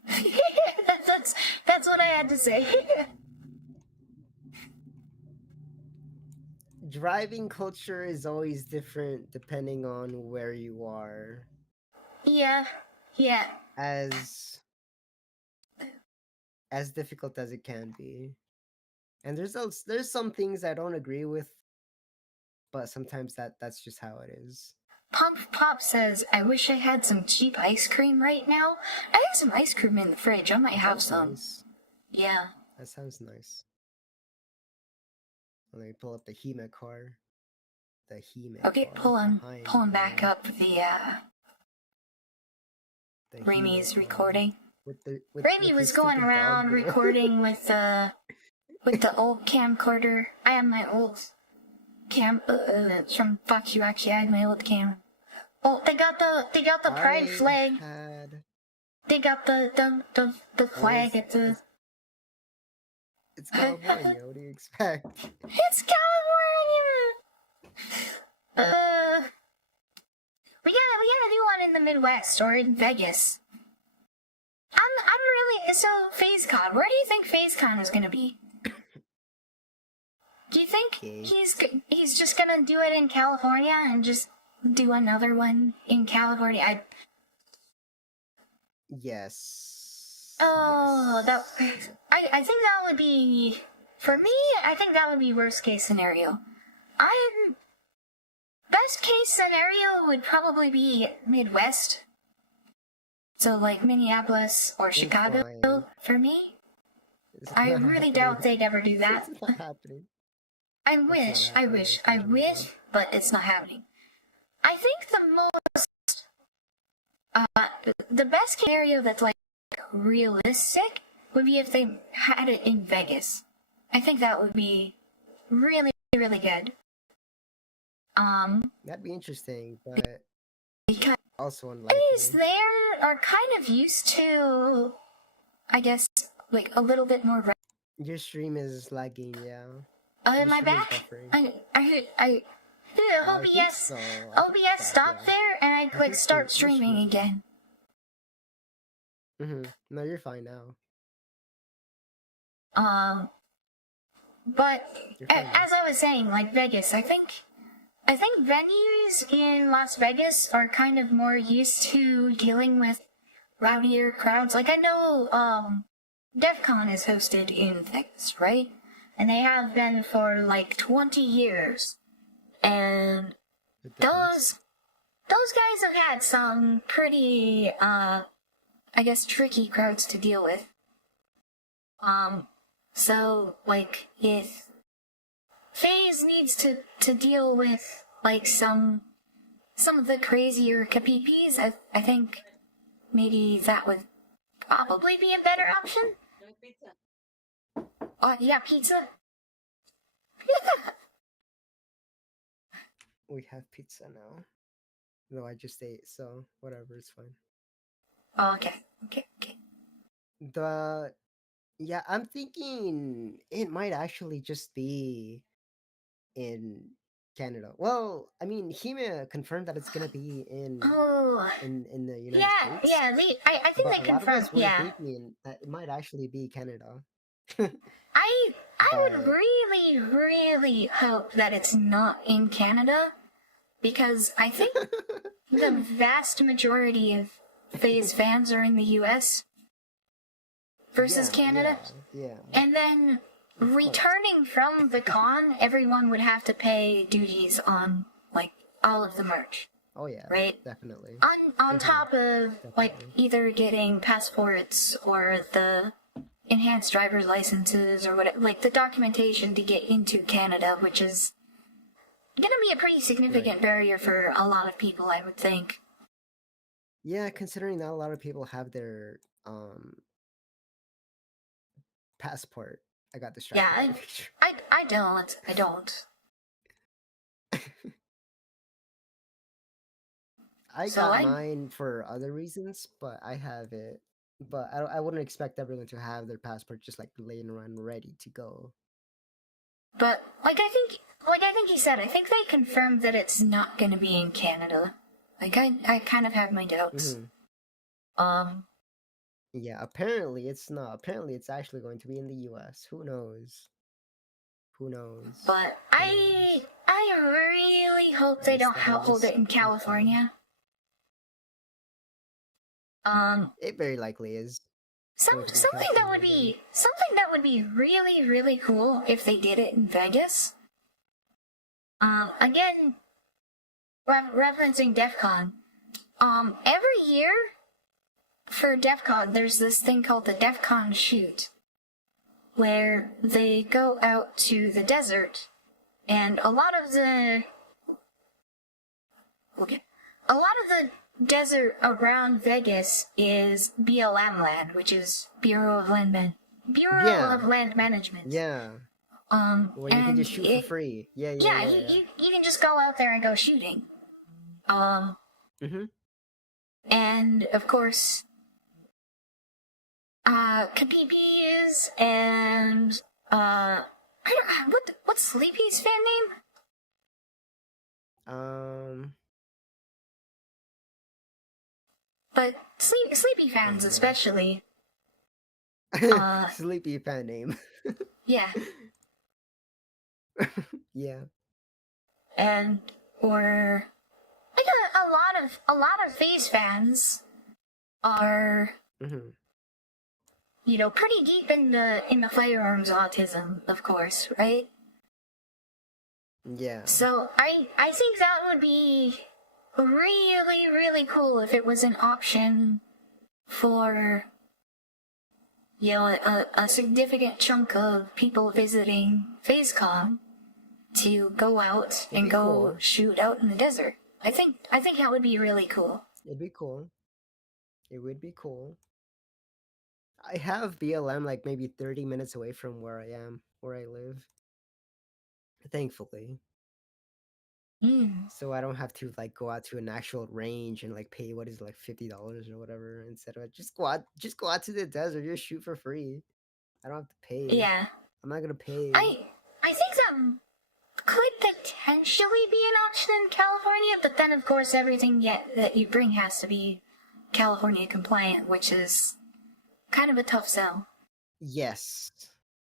that's what I had to say. Driving culture is always different depending on where you are. Yeah. As difficult as it can be. And there's some things I don't agree with, but sometimes that's just how it is. Pump Pop says, I wish I had some cheap ice cream right now. I have some ice cream in the fridge. I might have some. Nice. Yeah. That sounds nice. Let me pull up the Hema car. Okay, pulling back up the Ramie's recording. Ramie was going around recording with the old camcorder. I have my old cam from Fuck You. Actually, I had my old cam. Oh, they got the pride flag. They got the flag at the. It's California. What do you expect? It's California. We gotta do one in the Midwest or in Vegas. I'm really so FazeCon. Where do you think FazeCon is gonna be? Do you think he's just gonna do it in California and just do another one in California. Yes. Oh, yes. I think that would be, for me, I think that would be worst case scenario. Best case scenario would probably be Midwest. So like Minneapolis or Chicago for me. I really doubt they'd ever do that. It's not happening. I wish, but it's not happening. I think the best scenario that's like realistic would be if they had it in Vegas. I think that would be really, really good. That'd be interesting, but because also unlikely. cities there are kind of used to, I guess, like a little bit more. Your stream is lagging, yeah. Am I back? I OBS stopped there, and I clicked start streaming again. No, you're fine now. But as I was saying, like Vegas, I think venues in Las Vegas are kind of more used to dealing with rowdier crowds. Like I know, DEF CON is hosted in Vegas, right? And they have been for like 20 years. And those guys have had some pretty, I guess, tricky crowds to deal with. So, like, if FaZe needs to deal with, like, some of the crazier kapipis, I think maybe that would probably be a better option. Yeah, pizza. We have pizza now. No, I just ate, so whatever, it's fine. Oh, okay. Yeah, I'm thinking it might actually just be in Canada. Well, I mean, Hime confirmed that it's gonna be in the United States. Yeah, I think they confirmed. Yeah, thinking that it might actually be Canada. I would really, really hope that it's not in Canada, because I think the vast majority of FaZe fans are in the US versus Canada. Yeah. And then returning from the con, everyone would have to pay duties on like all of the merch. Oh yeah. Right? Definitely. On top of like either getting passports or the enhanced driver's licenses or whatever, like the documentation to get into Canada, which is gonna be a pretty significant barrier for a lot of people, I would think. Yeah, considering not a lot of people have their passport. I got distracted. Yeah, I don't. I got mine for other reasons, but I have it. But I wouldn't expect everyone to have their passport just like laying around ready to go. But I think he said, I think they confirmed that it's not going to be in Canada. Like I kind of have my doubts. Yeah, apparently it's not. Apparently it's actually going to be in the US. Who knows? But I really hope they don't hold it in California. It very likely is. Something that would be really, really cool if they did it in Vegas. Again, referencing DEF CON. Every year for DEF CON, there's this thing called the DEF CON shoot, where they go out to the desert, and a lot of the desert around Vegas is BLM land, which is Bureau of Land Management. Yeah. Where you can just shoot for free. Yeah. You can just go out there and go shooting. And of course, Kapipis and I don't what's Sleepy's fan name? But Sleepy fans especially. Sleepy fan name. Yeah. Yeah. And or lot of FaZe fans are, Mhm. Pretty deep in the firearms autism, of course, right? Yeah. So I think that would be really, really cool if it was an option for, a significant chunk of people visiting FaZeCon to go out It'd and be go cool. shoot out in the desert. I think that would be really cool. It'd be cool. It would be cool. I have BLM like maybe 30 minutes away from where I live. Thankfully. Mm. So I don't have to like go out to an actual range and like pay what is it, like $50 or whatever. Instead of just go out to the desert, just shoot for free. I don't have to pay. Yeah, I'm not gonna pay. I think that could potentially be an option in California, but then of course everything that you bring has to be California compliant, which is kind of a tough sell. Yes.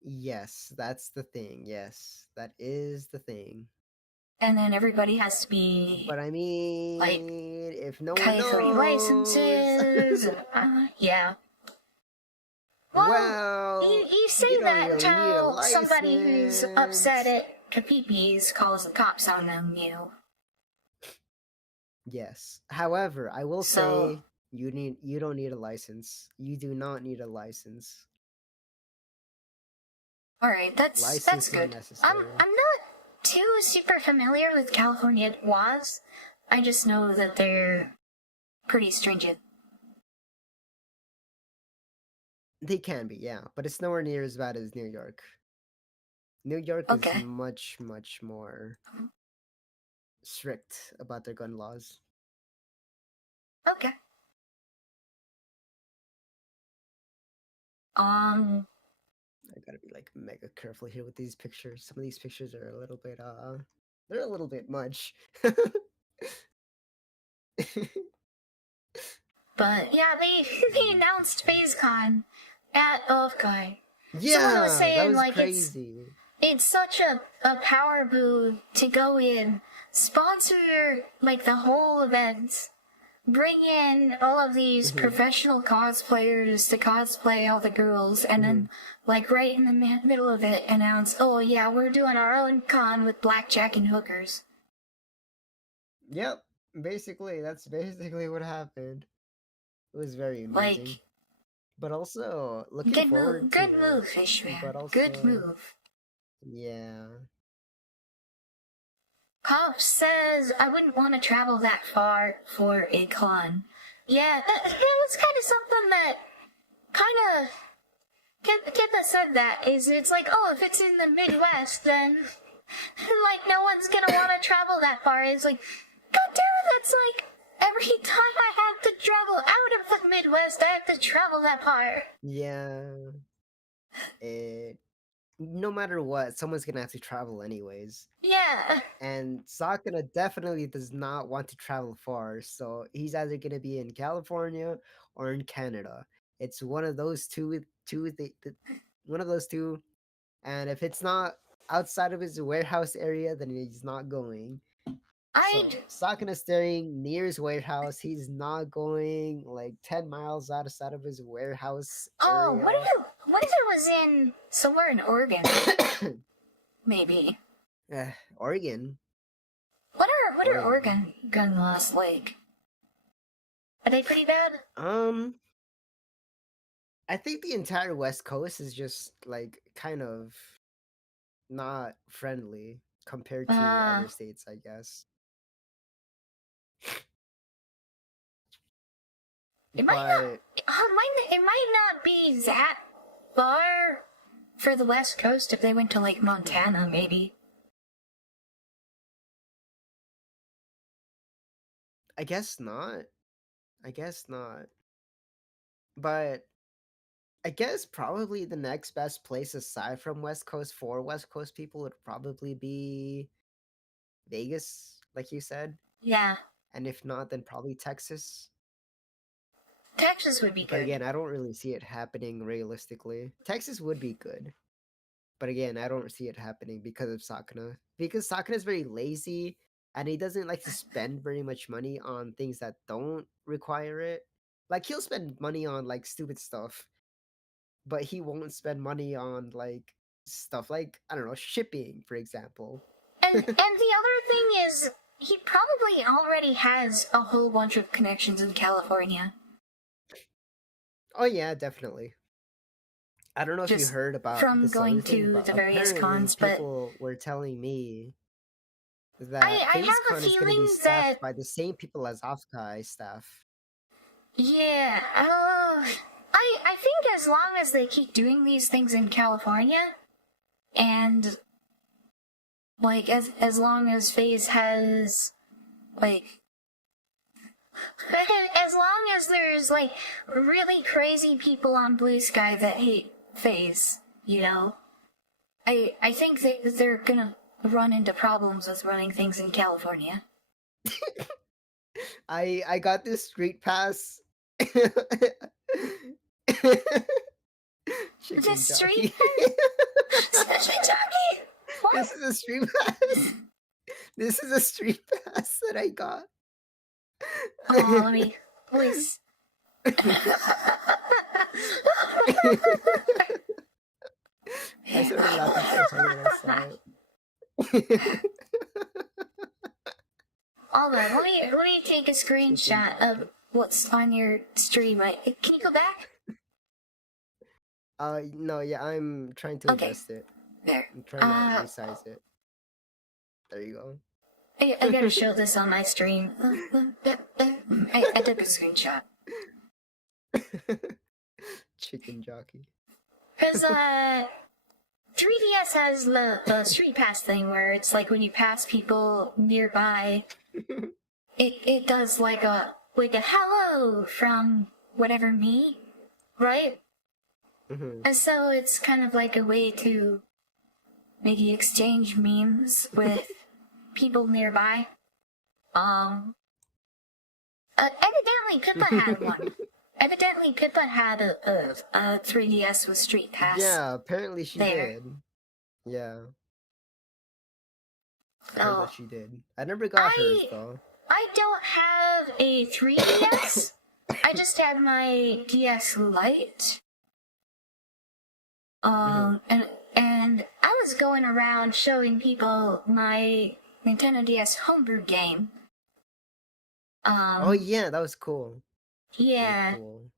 Yes, that's the thing. Yes, that is the thing. And then everybody has to be But I mean, if no one K3 knows, licenses. Yeah. Well, you say you don't that really need a until somebody who's upset license. at Kapipis calls the cops on them, Yes. However, I will So- say you don't need a license. You do not need a license. All right, that's License not good. necessary. I'm not too super familiar with California laws. I just know that they're pretty stringent. They can be, yeah, but it's nowhere near as bad as New York. New York is Okay. much, much more strict about their gun laws. Okay. I gotta be like mega careful here with these pictures. Some of these pictures are a little bit they're a little bit much. But yeah, they announced FaZeCon at Offkai. Yeah, Someone was saying that was like crazy. it's such a power move to go in, sponsor like the whole event, bring in all of these professional cosplayers to cosplay all the girls, and then like right in the middle of it announce, oh yeah, we're doing our own con with blackjack and hookers. Yep, basically that's basically what happened. It was very amusing. Like, but also looking good forward move, to good move, Fishman. But also, Good move. Yeah. Pop says I wouldn't want to travel that far for a con. Yeah, that was kind of something that kind of kid that said that is it's like, oh, if it's in the Midwest, then like no one's gonna want to travel that far. It's like, god damn it, that's like every time I have to travel out of the Midwest, I have to travel that far. Yeah. No matter what, someone's gonna have to travel anyways. Yeah. And Sakura definitely does not want to travel far, so he's either gonna be in California or in Canada. It's one of those one of those two. And if it's not outside of his warehouse area, then he's not going. So Sakura's staying near his warehouse. He's not going like 10 miles outside of his warehouse area. Oh, what if it was in somewhere in Oregon? Maybe. Oregon. What are Oregon gun laws like? Are they pretty bad? I think the entire West Coast is just like kind of not friendly compared to other states, I guess. It might not be that far for the West Coast if they went to like Montana, maybe. I guess not. But I guess probably the next best place aside from West Coast for West Coast people would probably be Vegas, like you said. Yeah. And if not, then probably Texas. Texas would be good. But again, I don't really see it happening realistically. Texas would be good. But again, I don't see it happening because of Sakura. Because Sakura is very lazy and he doesn't like to spend very much money on things that don't require it. Like he'll spend money on like stupid stuff, but he won't spend money on like stuff like, I don't know, shipping, for example. And the other thing is, he probably already has a whole bunch of connections in California. Oh yeah, definitely. I don't know if you Just heard about from this going other thing, to but the various apparently cons, but people were telling me that I have a FaceCon is going to be feeling staffed that, by the same people as Offkai staff. yeah, I think as long as they keep doing these things in California, and like as long as FaZe has like as long as there's like really crazy people on Blue Sky that hate FaZe, you know, I think they're gonna run into problems with running things in California. I got this street pass. The Chicken street jockey. Especially jockey. What? This is a street pass. This is a street pass that I got. Oh, let me please. I started laughing so hard when I saw it. Hold on, let me take a screenshot of what's on your stream. Can you go back? No, yeah, I'm trying to adjust it. There. I'm trying to resize it. There you go. I gotta show this on my stream. I took a screenshot. Chicken jockey. Because 3DS has the street pass thing where it's like when you pass people nearby, it does like a hello from whatever me, right? Mm-hmm. And so it's kind of like a way to maybe exchange memes with people nearby. Evidently Pippa had one. Evidently Pippa had a 3DS with Street Pass. Yeah, apparently she did. Yeah. I heard that she did. I never got hers though. I don't have a 3DS. I just had my DS Lite. And I was going around showing people my Nintendo DS homebrew game. Oh yeah, that was cool. Yeah. Cool.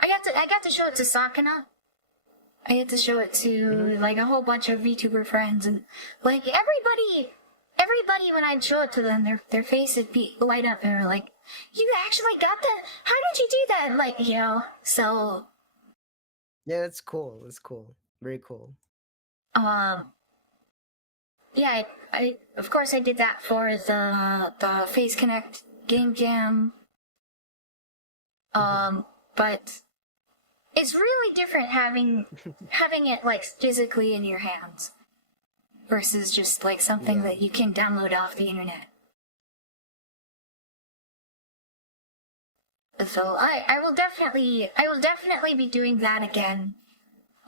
I got to show it to Sakana. I had to show it to like a whole bunch of VTuber friends, and like everybody when I'd show it to them, their face would be light up, and they're like, "You actually got that? How did you do that?" Like, you know, so. Yeah, it's cool. It's cool. Very cool. Yeah, I of course I did that for the Face Connect Game Jam. But it's really different having it like physically in your hands versus just like something that you can download off the internet. So I will definitely be doing that again.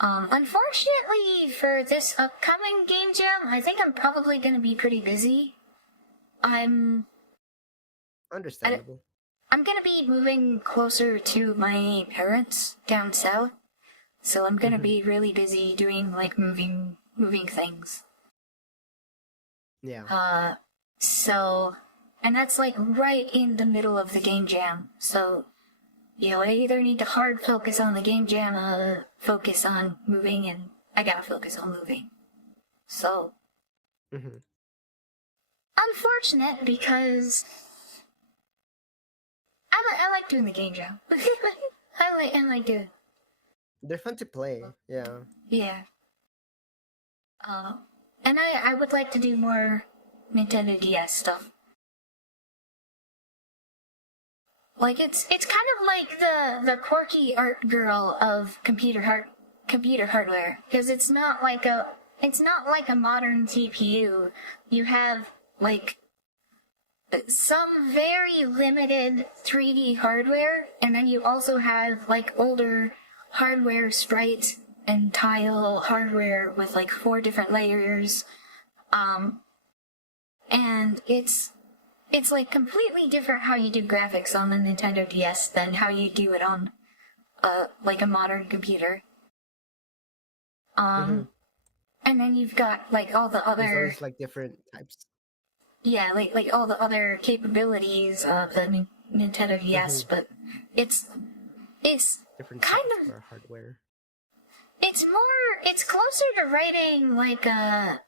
Unfortunately for this upcoming game jam, I think I'm probably gonna be pretty busy. Understandable. I'm gonna be moving closer to my parents down south, so I'm gonna be really busy doing like moving things. Yeah. So, and that's like right in the middle of the game jam. So, you know, I either need to hard focus on the game jam, focus on moving, and I gotta focus on moving. So, unfortunate because I like doing the game jam. I like doing. They're fun to play. Yeah. Yeah. And I would like to do more Nintendo DS stuff. Like it's kind of like the quirky art girl of computer hardware, because it's not like a modern CPU. You have like some very limited 3D hardware, and then you also have like older hardware sprite and tile hardware with like 4 different layers. And it's it's like completely different how you do graphics on the Nintendo DS than how you do it on like a modern computer. And then you've got like all the other, There's always like different types. yeah, like all the other capabilities of the Nintendo DS, but it's Different kind software, hardware. it's closer to writing like an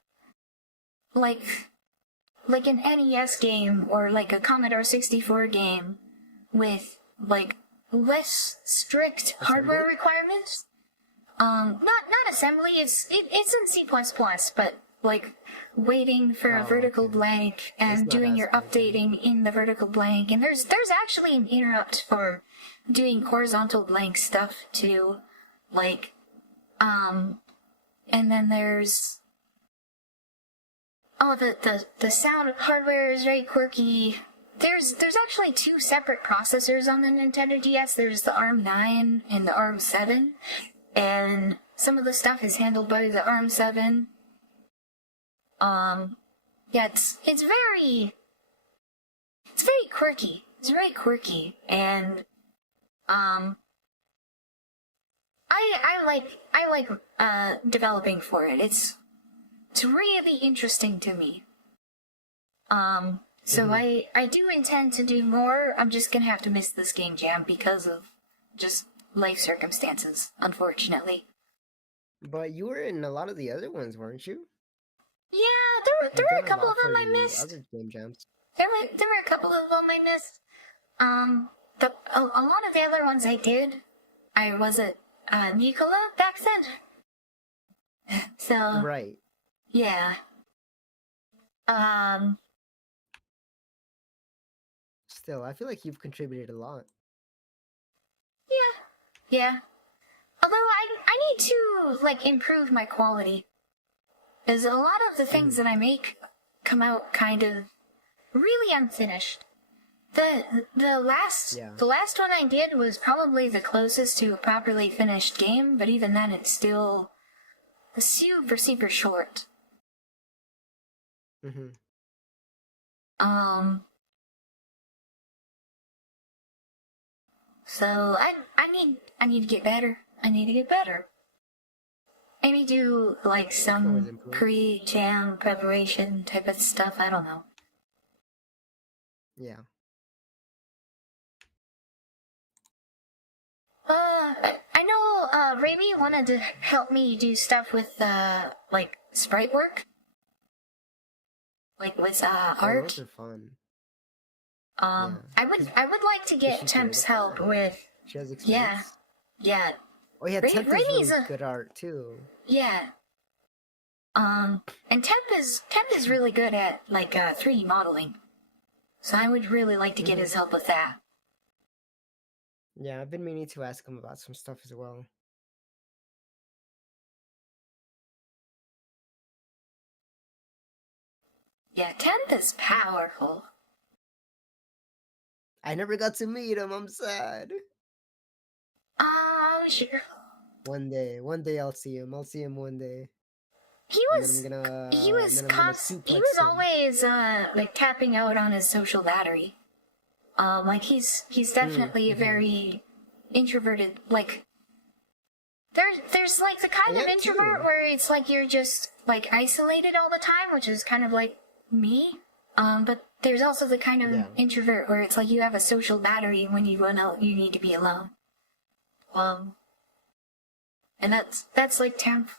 NES game or like a Commodore 64 game with like less strict hardware requirements. Not assembly. It's in C++, but like waiting for a vertical blank and doing your updating in the vertical blank. And there's actually an interrupt for doing horizontal blank stuff too, like and then there's the sound hardware is very quirky. There's actually two separate processors on the Nintendo DS. There's the ARM9 and the ARM7, and some of the stuff is handled by the ARM7. Yeah, it's very quirky. It's very quirky, and I like developing for it. It's really interesting to me. So I do intend to do more. I'm just gonna have to miss this game jam because of just life circumstances, unfortunately. But you were in a lot of the other ones, weren't you? Yeah, there were a couple of them I missed. Other game jams. There were a couple of them I missed. A lot of the other ones I did. I was at Nicola back then. So right. Yeah. Still, I feel like you've contributed a lot. Yeah. Although I need to like improve my quality. Because a lot of the things that I make come out kind of really unfinished. The last one I did was probably the closest to a properly finished game, but even then it's still super short. So I need to get better. I need to get better. Maybe do like some pre-jam preparation type of stuff. I don't know. Yeah. I know Raimi wanted to help me do stuff with like sprite work. Like with art. Those are fun. I would like to get Temp's help with. She has experience. Yeah. Oh yeah, Temp is really good art too. Yeah. And Temp is really good at like 3D modeling. So I would really like to get his help with that. Yeah, I've been meaning to ask him about some stuff as well. Yeah, Temp is powerful. I never got to meet him. I'm sad. Sure. One day I'll see him. I'll see him one day. He was always like tapping out on his social battery. Like he's definitely a very introverted, like there's like the kind of introvert where it's like you're just like isolated all the time, which is kind of like me. But there's also the kind of introvert where it's like you have a social battery, and when you run out, you need to be alone. And that's like Temp,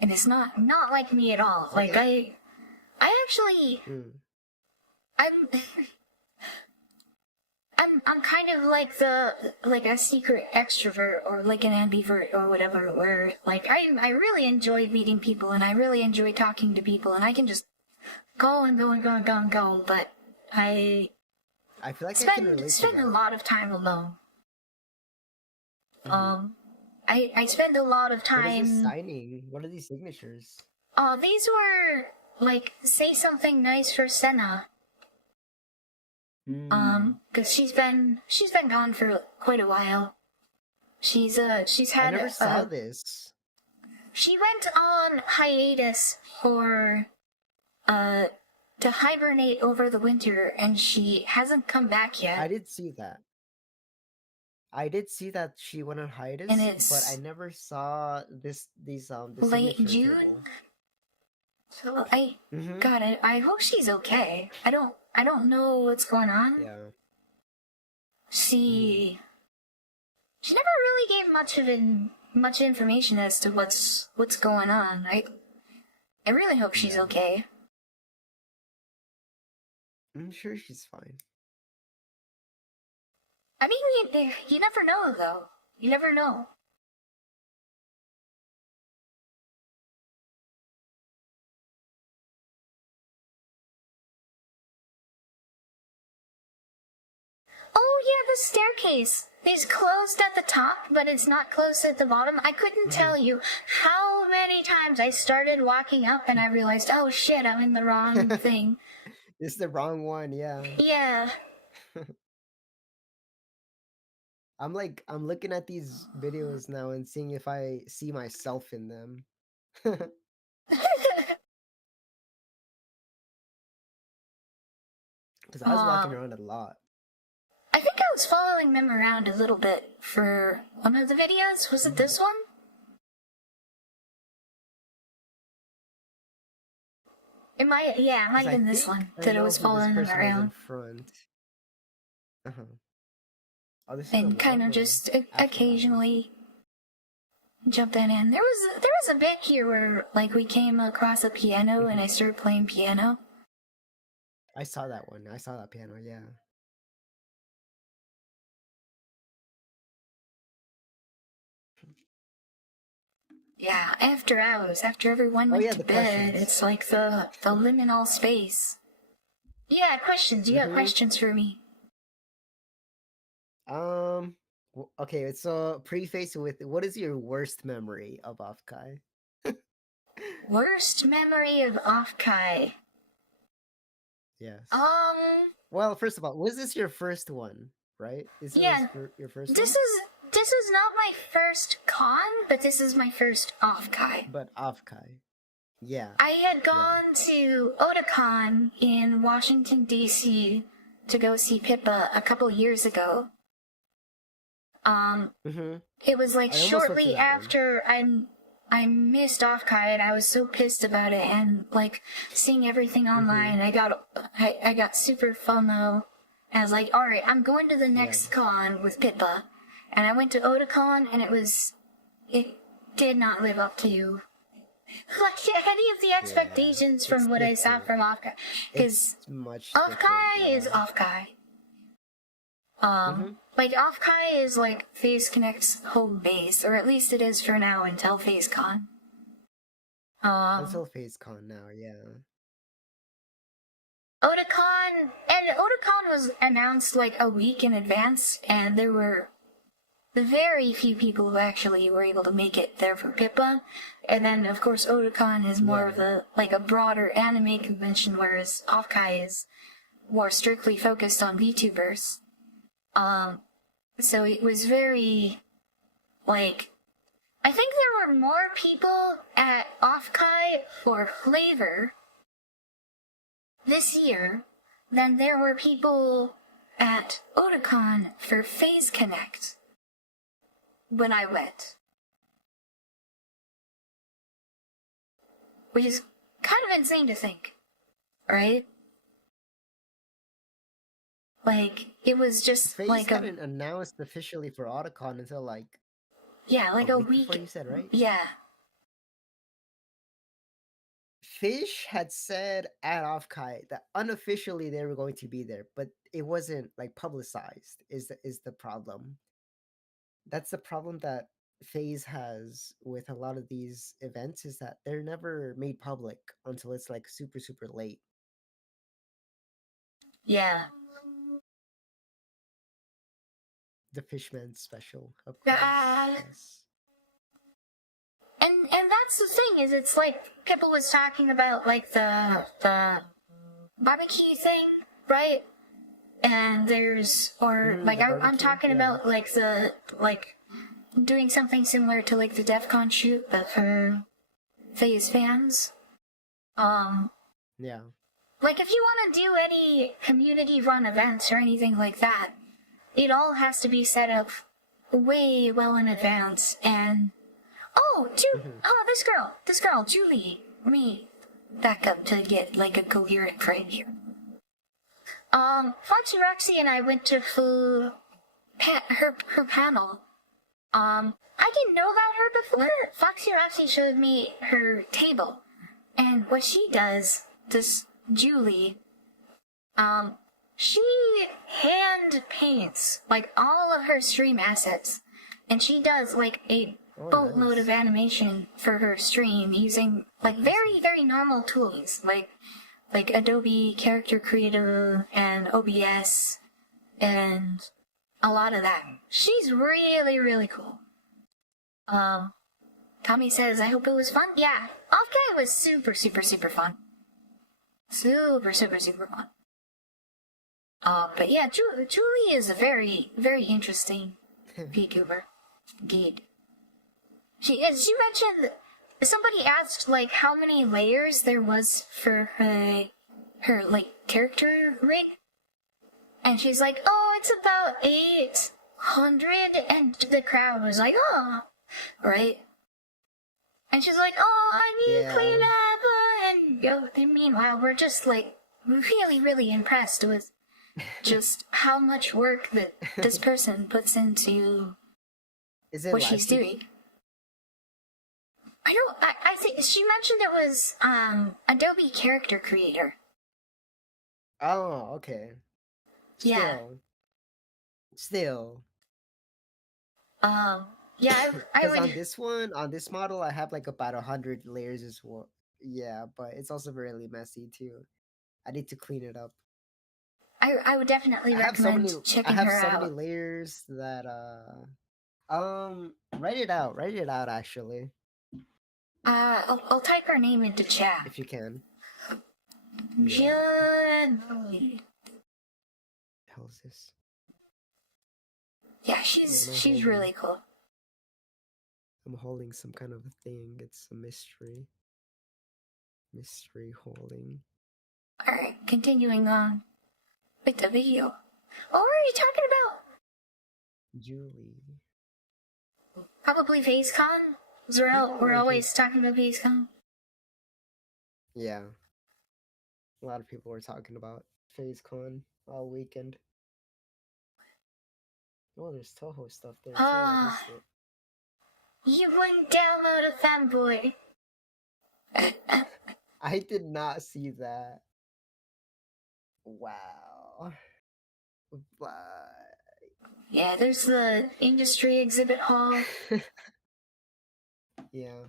and it's not like me at all. Like I actually, I'm kind of like a secret extrovert or like an ambivert or whatever, where like I really enjoy meeting people and I really enjoy talking to people, and I can just go and go, but I feel like spend a lot of time alone. I spend a lot of time. What is this signing? What are these signatures? Oh, these were like say something nice for Senna. Cause she's been gone for quite a while. She's had. I never saw this. She went on hiatus for to hibernate over the winter, and she hasn't come back yet. I did see that. I did see that she went on hiatus, And it's but I never saw this late signature June. table. So Mm-hmm. God, I hope she's okay. I don't know what's going on. Yeah. She never really gave much information as to what's going on. I really hope she's okay. I'm sure she's fine. I mean, you never know, though. You never know. Oh, yeah, the staircase. It's closed at the top, but it's not closed at the bottom. I couldn't tell you how many times I started walking up and I realized, oh shit, I'm in the wrong thing. It's the wrong one, yeah. Yeah. I'm looking at these videos now and seeing if I see myself in them. Because I was walking around a lot. I think I was following them around a little bit for one of the videos. Was it this one? It might have been this one that I was following them around. Front. Oh, this And kind of just occasionally jumping in. There was a bit here where like we came across a piano and I started playing piano. I saw that one. I saw that piano, yeah. Yeah, after hours, after everyone went to bed, questions. it's like the liminal space. Yeah, questions. You got questions for me? Okay, so preface with, what is your worst memory of Offkai? Worst memory of Offkai? Yes. Well, first of all, was this your first one, right? This yeah. Your first this one? This is not my first con, but this is my first Offkai. But Offkai. Yeah. I had gone to Otakon in Washington, D.C. to go see Pippa a couple years ago. It was like shortly after I missed Offkai and I was so pissed about it, and like seeing everything online, I got super FOMO. I was like, alright, I'm going to the next con with Pippa. And I went to Otakon and it did not live up to like any of the expectations from what I saw from Offkai. Because Offkai is Offkai. Like, Offkai is, like, FaZe Connect's home base, or at least it is for now until FaZeCon. Until FaZeCon now, yeah. Otakon was announced, like, a week in advance, and there were very few people who actually were able to make it there for Pippa. And then, of course, Otakon is more of a broader anime convention, whereas Offkai is more strictly focused on VTubers. So it was very, like, I think there were more people at Offkai for FlaVR this year than there were people at Otakon for FaZe Connect when I went. Which is kind of insane to think, right? Like, it was just FaZe like hadn't announced officially for Otakon until like a week before, you said, right? Yeah. Fish had said at Offkai that unofficially they were going to be there, but it wasn't like publicized. Is the problem? That's the problem that FaZe has with a lot of these events, is that they're never made public until it's like super late. Yeah. The Fishman special, of course. Yes. And that's the thing, is it's like people was talking about like the barbecue thing, right? And there's I'm talking about like doing something similar to like the DEF CON shoot, but for FaZe fans. Yeah. like if you want to do any community run events or anything like that, it all has to be set up way well in advance. And this girl, Julie. Let me back up to get like a coherent frame here. Foxy Roxy and I went to her panel. I didn't know about her before. Foxy Roxy showed me her table, and what she does, this Julie, she hand paints like all of her stream assets, and she does like a boatload of animation for her stream using like very, very normal tools like Adobe Character Creator and OBS and a lot of that. She's really, really cool. Tommy says, I hope it was fun. Yeah, Offkai was super, super, super fun. Super, super, super fun. But yeah, Julie is a very, very interesting VTuber. Geek. She mentioned, somebody asked like how many layers there was for her like character rig, and she's like, oh, it's about 800, and the crowd was like, oh, right, and she's like, oh, I need to clean up, and meanwhile we're just like really, really impressed with just how much work that this person puts into what she's doing. I think she mentioned it was Adobe Character Creator. Oh, okay. Yeah. Still. Yeah, I would. On this model, I have like about 100 layers as well. Yeah, but it's also really messy too. I need to clean it up. I would definitely recommend checking her out. I have so many layers that write it out actually. I'll type her name into chat if you can. Julie. Hell is this? Yeah, she's really cool. I'm holding some kind of a thing. It's a mystery. Mystery holding. Alright, continuing on with the video. What were you talking about? Julie. Probably FaceCon? We're always talking about FaceCon. Yeah. A lot of people were talking about FaceCon all weekend. Oh, there's Toho stuff there too. You wouldn't download a fanboy. I did not see that. Wow. But... yeah, there's the industry exhibit hall. Yeah.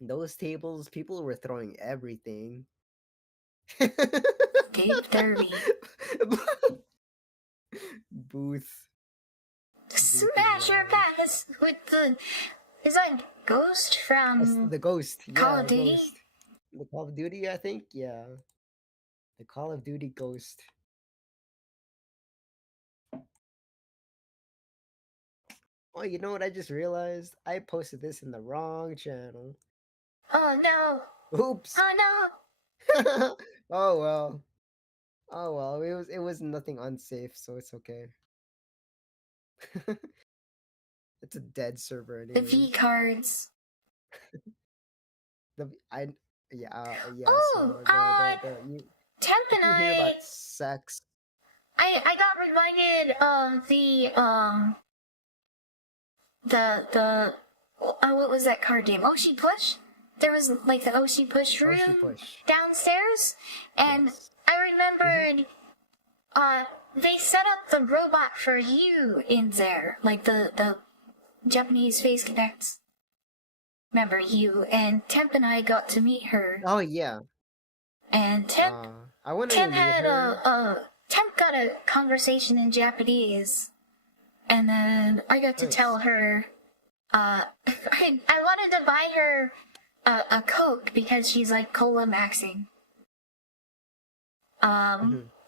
Those tables, people were throwing everything. Gabe Derby. Booth. Smash your pass with the... is that Ghost from... the Ghost. Call of Duty? Ghost. The Call of Duty, I think? Yeah. The Call of Duty Ghost. Oh, you know what I just realized? I posted this in the wrong channel. Oh no! Oops! Oh no! Oh well. Oh well, it was nothing unsafe, so it's okay. It's a dead server anyways. The V cards. Temp and I hear about sex. I got reminded of the what was that card game? Oshi Push? There was like the Oshi Push room downstairs, and yes. I remembered they set up the robot for you in there, like the Japanese face connects. Remember you, and Temp and I got to meet her. Oh yeah. And Temp had Temp got a conversation in Japanese, and then I got to tell her I wanted to buy her a Coke because she's like cola maxing.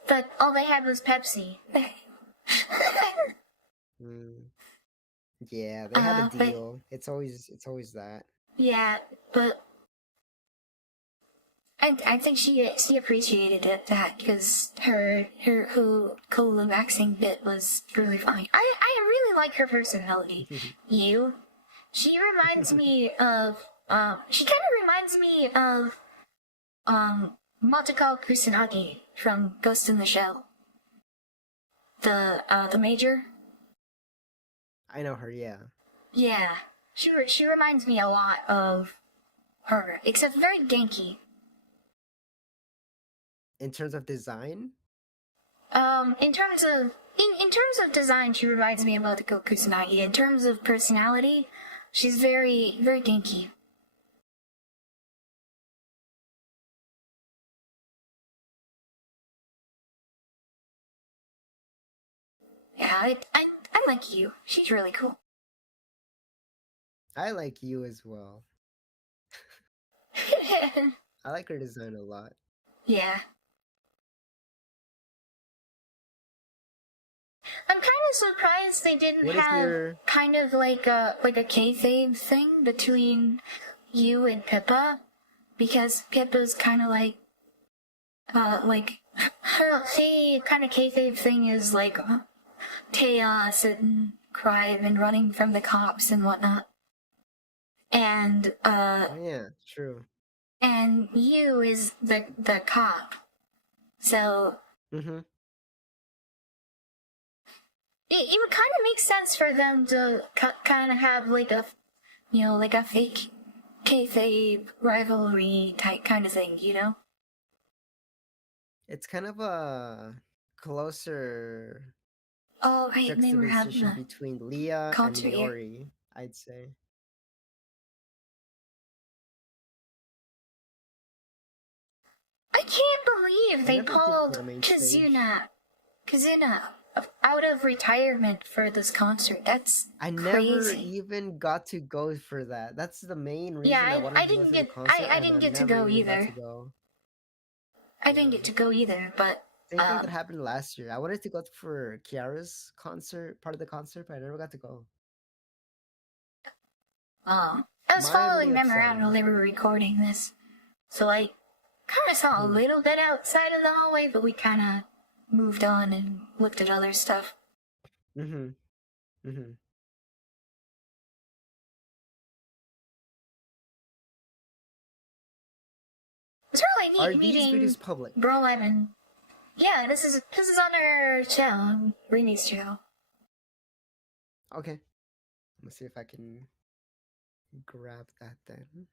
But all they had was Pepsi. Yeah, they had a deal. It's always that. Yeah, but I think she appreciated it, that, because her collapsing bit was really funny. I really like her personality. She reminds me of she kind of reminds me of Motoko Kusanagi from Ghost in the Shell. The major. I know her, yeah. Yeah, she reminds me a lot of her, except very ganky. In terms of design? In terms of design, she reminds me of Motoko Kusanagi. In terms of personality, she's very, very ganky. Yeah, I like you. She's really cool. I like you as well. I like her design a lot. Yeah. I'm kind of surprised they didn't have kind of like a kayfabe thing between you and Pippa, because Pippa's kind of like her kind of kayfabe thing is like chaos and crime and running from the cops and whatnot. And oh, yeah, true. And you is the cop, so it would kind of make sense for them to kind of have like a, like a fake kayfabe rivalry type kind of thing, It's kind of a closer right, and they were having juxtaposition between Leah and Yori, I'd say. I can't believe they pulled Kazuna out of retirement for this concert. That's I crazy. never even got to go for that. That's the main reason. Yeah, I didn't get. I didn't get to go either. I didn't get to go either, but same thing that happened last year. I wanted to go for Kiara's concert, part of the concert, but I never got to go. I was following them around while they were recording this, so I kind of saw a little bit outside of the hallway, but we kind of moved on and looked at other stuff. It's really neat meeting these videos public? Bro, yeah, this is on our channel, Rini's channel. Okay. Let's see if I can grab that then.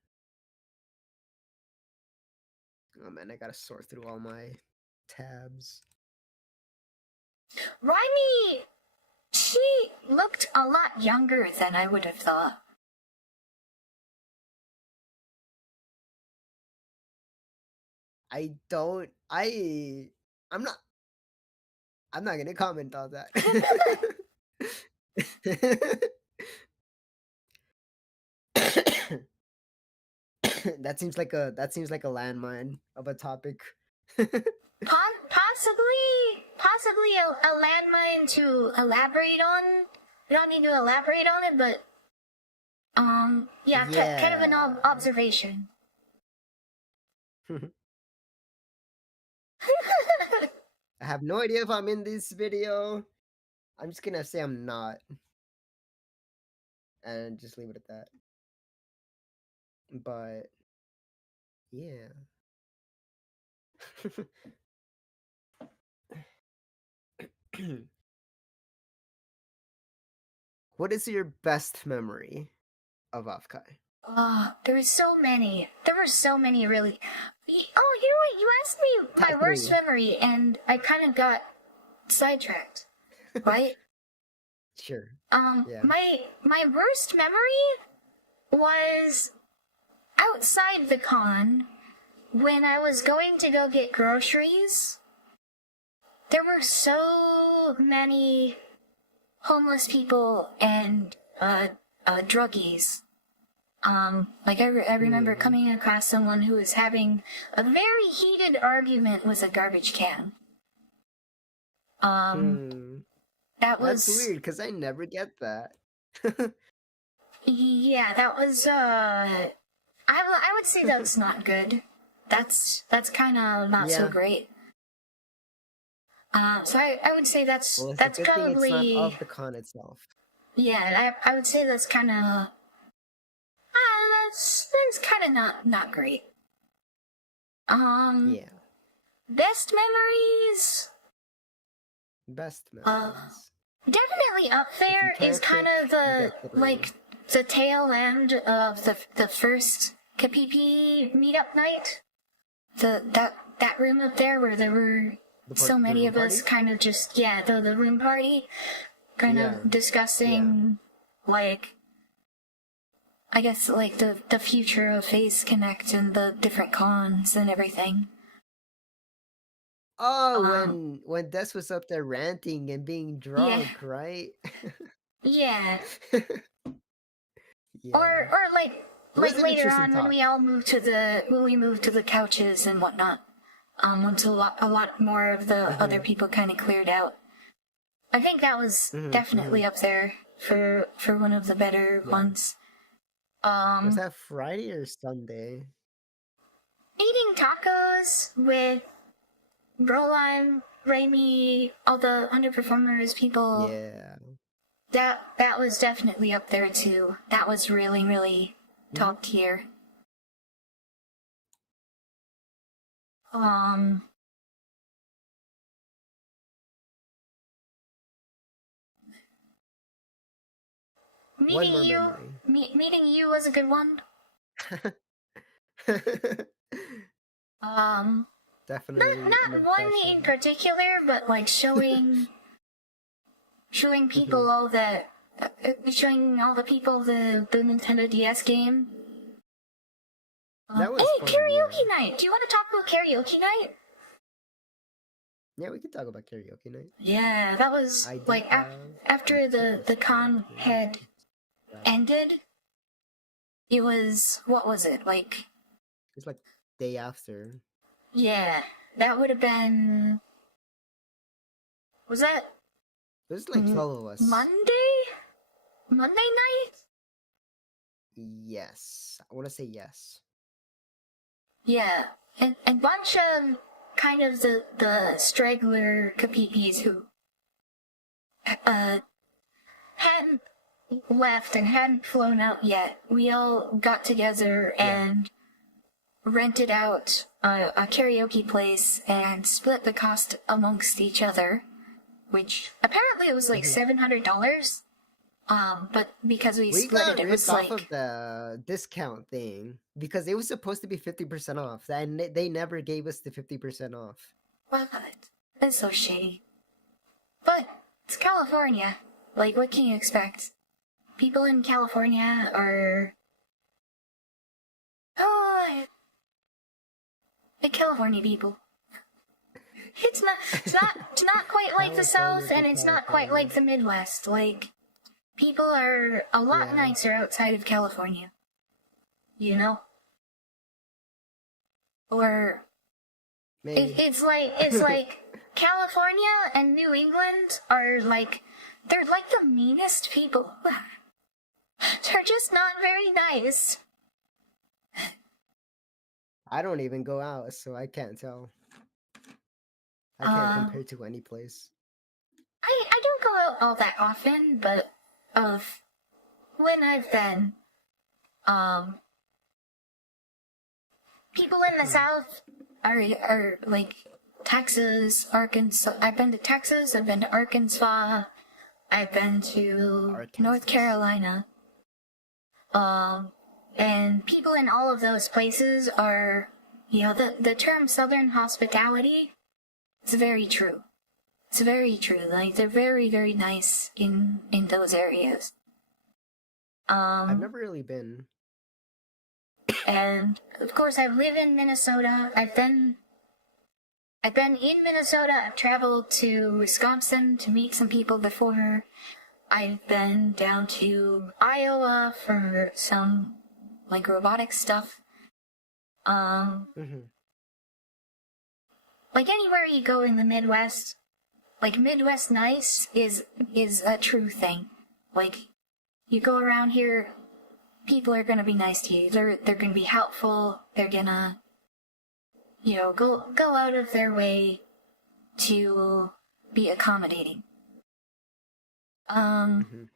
Oh man, I gotta sort through all my tabs. Riley, she looked a lot younger than I would have thought. I'm not gonna comment on that. that seems like a landmine of a topic. Possibly a landmine to elaborate on. We don't need to elaborate on it, but yeah. Kind of an observation. I have no idea if I'm in this video. I'm just gonna say I'm not. And just leave it at that. But yeah. What is your best memory of Offkai? There were so many. There were so many, really. Oh, you know what? You asked me my worst memory, and I kind of got sidetracked, right? Sure. Yeah. My worst memory was outside the con when I was going to go get groceries. There were so many homeless people and druggies. Like I remember coming across someone who was having a very heated argument with a garbage can. That's weird because I never get that. Yeah, that was I would say that's not good. that's kind of not so Yeah. great. So I would say that's Well, it's a good thing it's not probably, of the con itself. yeah. I would say that's kind of that's kind of not great. Yeah. Best memories. Best memories. Definitely up there can't is kind pick, of you the get three. like the tail end of the first KPP meetup night. That room up there where there were so many of us kind of just the room party kind of discussing like I guess like the future of Phase Connect and the different cons and everything. Oh, when Des was up there ranting and being drunk, right? Yeah. Yeah. Or like an later interesting on when talk. we all moved to the couches and whatnot. Once a lot more of the other people kind of cleared out. I think that was definitely up there for one of the better ones. Was that Friday or Sunday? Eating tacos with Broline, Raimi, all the underperformers people. Yeah. That was definitely up there too. That was really, really top tier. One more memory. Meeting you was a good one. Definitely Not one in particular, but like showing people all that showing all the people the Nintendo DS game. That was hey, fun, karaoke night! Do you want to talk about karaoke night? Yeah, we can talk about karaoke night. Yeah, that was like after the con had ended. It was, what was it, like? It's like day after. Yeah, that would have been. Was that? It was like 12 of us. Monday night? Yes. I want to say yes. Yeah, and bunch of kind of the straggler kapipis who hadn't left and hadn't flown out yet. We all got together and rented out a karaoke place and split the cost amongst each other, which apparently it was like $700. But because we split it was off like of the discount thing because it was supposed to be 50% off, and they never gave us the 50% off. What? That's so shady. But it's California. Like, what can you expect? People in California are the California people. It's not quite like the South, and it's not quite like the Midwest. Like, people are a lot nicer outside of California. You know? Or it's like California and New England are like they're like the meanest people. They're just not very nice. I don't even go out, so I can't tell. I can't compare to any place. I don't go out all that often, but of when I've been, people in the South are like Texas, Arkansas. I've been to Texas. I've been to Arkansas. I've been to North Carolina. And people in all of those places are, you know, the term Southern hospitality is very true. It's very true. Like, they're very, very nice in those areas. I've never really been. And of course, I live in Minnesota. I've been in Minnesota. I've traveled to Wisconsin to meet some people before. I've been down to Iowa for some like robotic stuff. Like anywhere you go in the Midwest, like Midwest nice is a true thing. Like, you go around here, people are gonna be nice to you. They're gonna be helpful. They're gonna go out of their way to be accommodating. Mhm.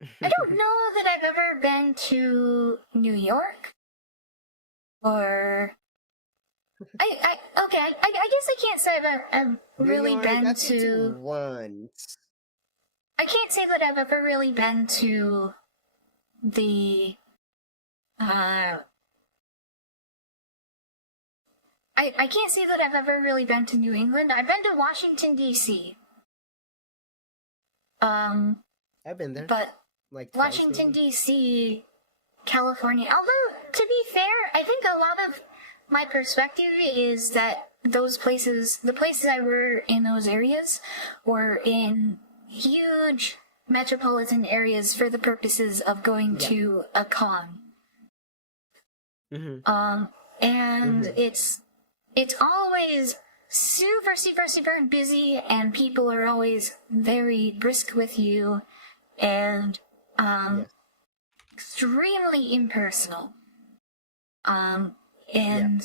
I don't know that I've ever been to New York, or I guess I can't say I've New really York, been I've been to. once. I can't say that I've ever really been to the. I can't say that I've ever really been to New England. I've been to Washington D.C. I've been there. But Like twice, Washington maybe. D.C., California. Although to be fair, I think a lot of my perspective is that those places, the places I were in those areas, were in huge metropolitan areas for the purposes of going to a con. Mhm. And Mhm. it's always super, super, super busy, and people are always very brisk with you, and Yes. extremely impersonal. And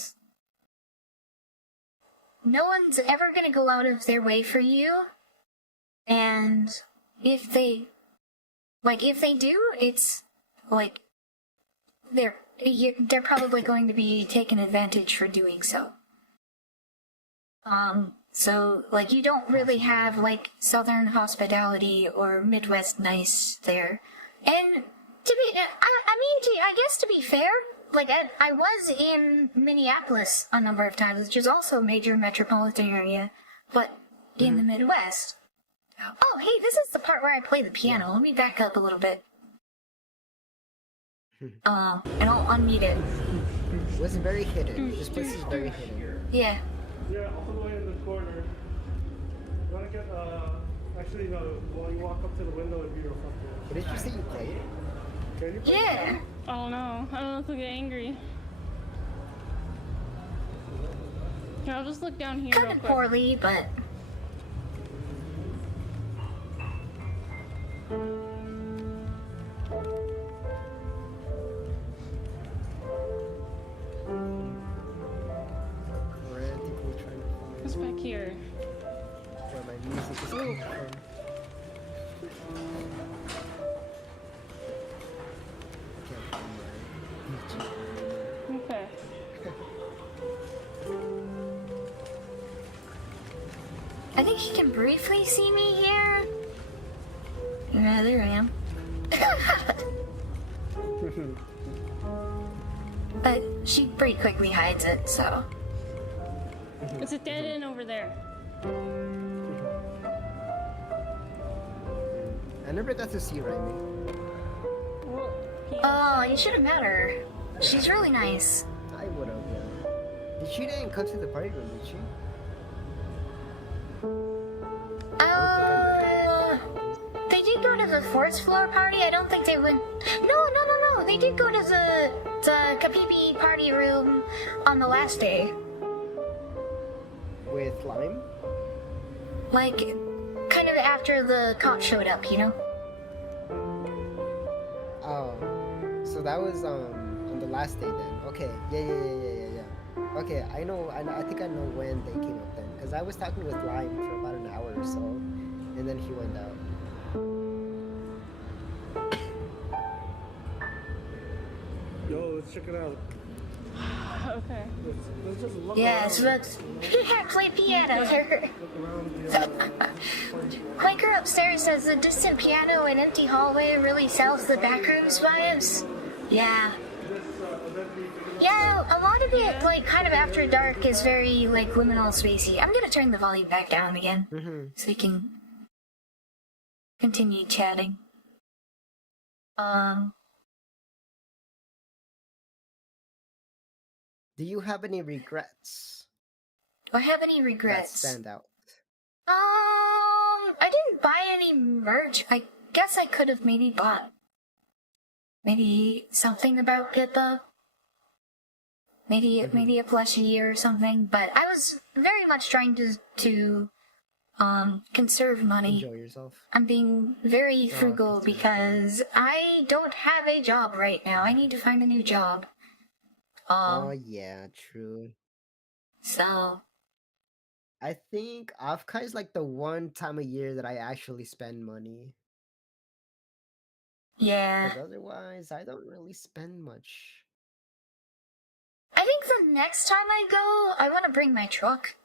no one's ever gonna go out of their way for you, and if they do, it's like they're probably going to be taken advantage for doing so. So like you don't really have like Southern hospitality or Midwest nice there. And I guess to be fair, like I was in Minneapolis a number of times, which is also a major metropolitan area, but in the Midwest. Oh, hey, this is the part where I play the piano. Let me back up a little bit. And I'll unmute it. It was very hidden. This place is very hidden. Yeah. Yeah, all the way in the corner. You wanna get, actually, no, well, you walk up to the window and view your front door. What did you say you played? Can you play? Yeah. Oh no, I don't know if he'll get angry. Here, I'll just look down here Kind real of quick. poorly, but Frantically trying to find What's back here? where my music is coming from. I can't find my Okay. I think he can briefly see me here. Yeah, there I am. But she pretty quickly hides it, so. It's a dead end over there. I never got to see Raimi. Well, Oh, you should have met her. She's really nice. I would have, yeah. She didn't come to the party room, did she? They did go to the fourth floor party. I don't think they went. No. They did go to the Kapipi party room on the last day. With Lime? Like, kind of after the cop showed up, you know? Oh. So that was on the last day then. Okay. Yeah. Okay, I know. I think I know when they came up then, because I was talking with Lime for about an hour or so, and then he went out. Yo, let's check it out. okay. Let's just look Yeah, around. so that's. Play piano. Look around the, Quaker upstairs says the distant piano and empty hallway really sells the backrooms vibes. Yeah. Yeah, a lot of it, like, kind of after dark is very, like, liminal spacey. I'm gonna turn the volume back down again so we can continue chatting. Do you have any regrets Do I have any that regrets? stand out? I didn't buy any merch. I guess I could have maybe bought maybe something about Pippa. Maybe a plushie or something, but I was very much trying to conserve money. Enjoy yourself. I'm being very frugal that's good. because I don't have a job right now. I need to find a new job. Oh yeah, true. So I think Offkai is like the one time a year that I actually spend money. yeah. Because otherwise, I don't really spend much. I think the next time I go, I want to bring my truck.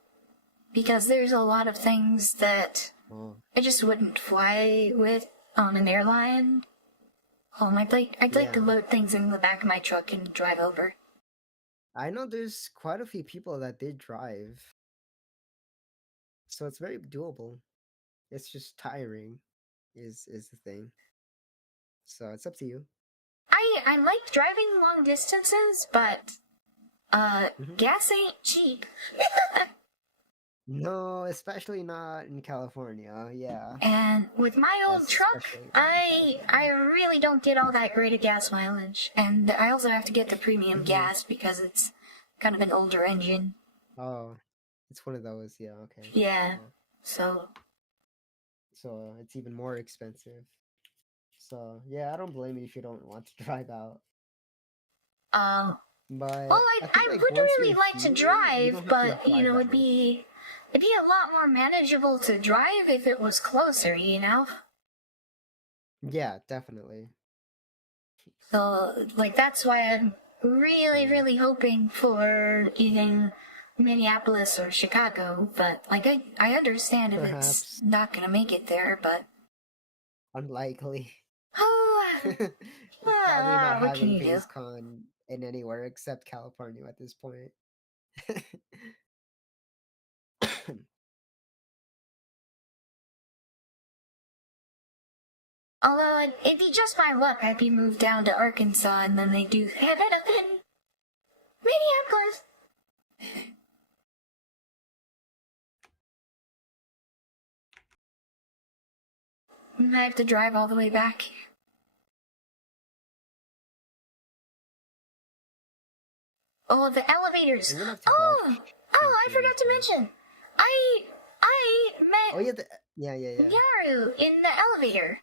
Because there's a lot of things that Oh, I just wouldn't fly with on an airline. I'd like to Yeah. load things in the back of my truck and drive over. I know there's quite a few people that did drive. So it's very doable. It's just tiring, is the thing. So it's up to you. I like driving long distances, but Mhm. gas ain't cheap. No, especially not in California. Yeah. And with my old truck, Especially in I really don't get all that great a gas mileage. And I also have to get the premium gas because it's kind of an older engine. Oh, it's one of those. Yeah. Okay. Yeah. So So it's even more expensive. So yeah, I don't blame you if you don't want to drive out. But well, I I think, like, would once really you're like to here, you drive, don't have to but apply that it'd much. be a lot more manageable to drive if it was closer, you know? Yeah, definitely. So like that's why I'm really hoping for either Minneapolis or Chicago, but like I understand if Perhaps. it's not gonna make it there, but Unlikely. oh Probably not what can having you do? FaceCon in anywhere except California at this point. Although it'd be just my luck I'd be moved down to Arkansas and then they do have it up in Minneapolis. And I have to drive all the way back. Oh, the elevators. I'm gonna have to Oh, watch I forgot to mention. I met Oh yeah, yeah. Yaru in the elevator.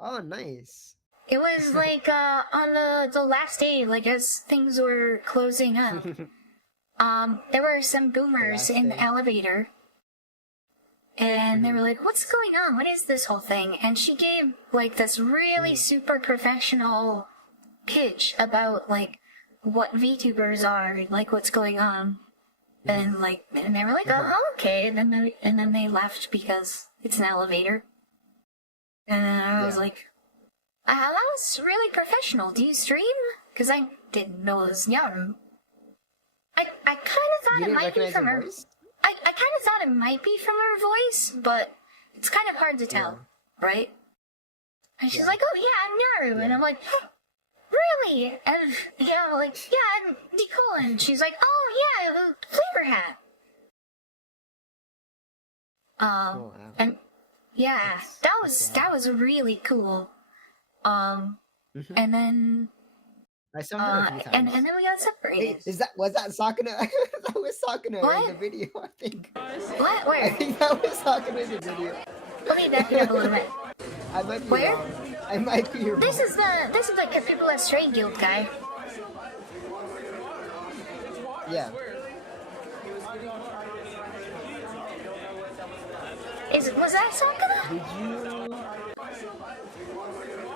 Oh, nice. It was like on the last day, like as things were closing up. There were some boomers last in the day. elevator. And they were like, what's going on? What is this whole thing? And she gave like this really super professional pitch about like what VTubers are, like what's going on. And they were like, oh, okay. And then they left because it's an elevator. And then I was Yeah. like, that was really professional. Do you stream? Because I didn't know it was Yaru. I kind of thought You it didn't might be recognize from her her. voice? I kind of thought it might be from her voice, but it's kind of hard to tell, right? And she's Yeah. like, oh yeah, I'm Yaru. And I'm like, really? And yeah, I'm like, yeah, I'm Nicole. And she's like, oh yeah, flavor hat. Oh, wow. And yeah, That's- that that's that was really cool. And then I saw her a few times. and then we got separated. Hey, was that Sakuna? That was Sakuna in What? the video, I think. What? I Where? think that was Sakuna in the video. Let me back it up a little bit. I might be Where? wrong. I might be wrong. This is the People at Stray Guild guy. Yeah. Was that Sakura? Did you?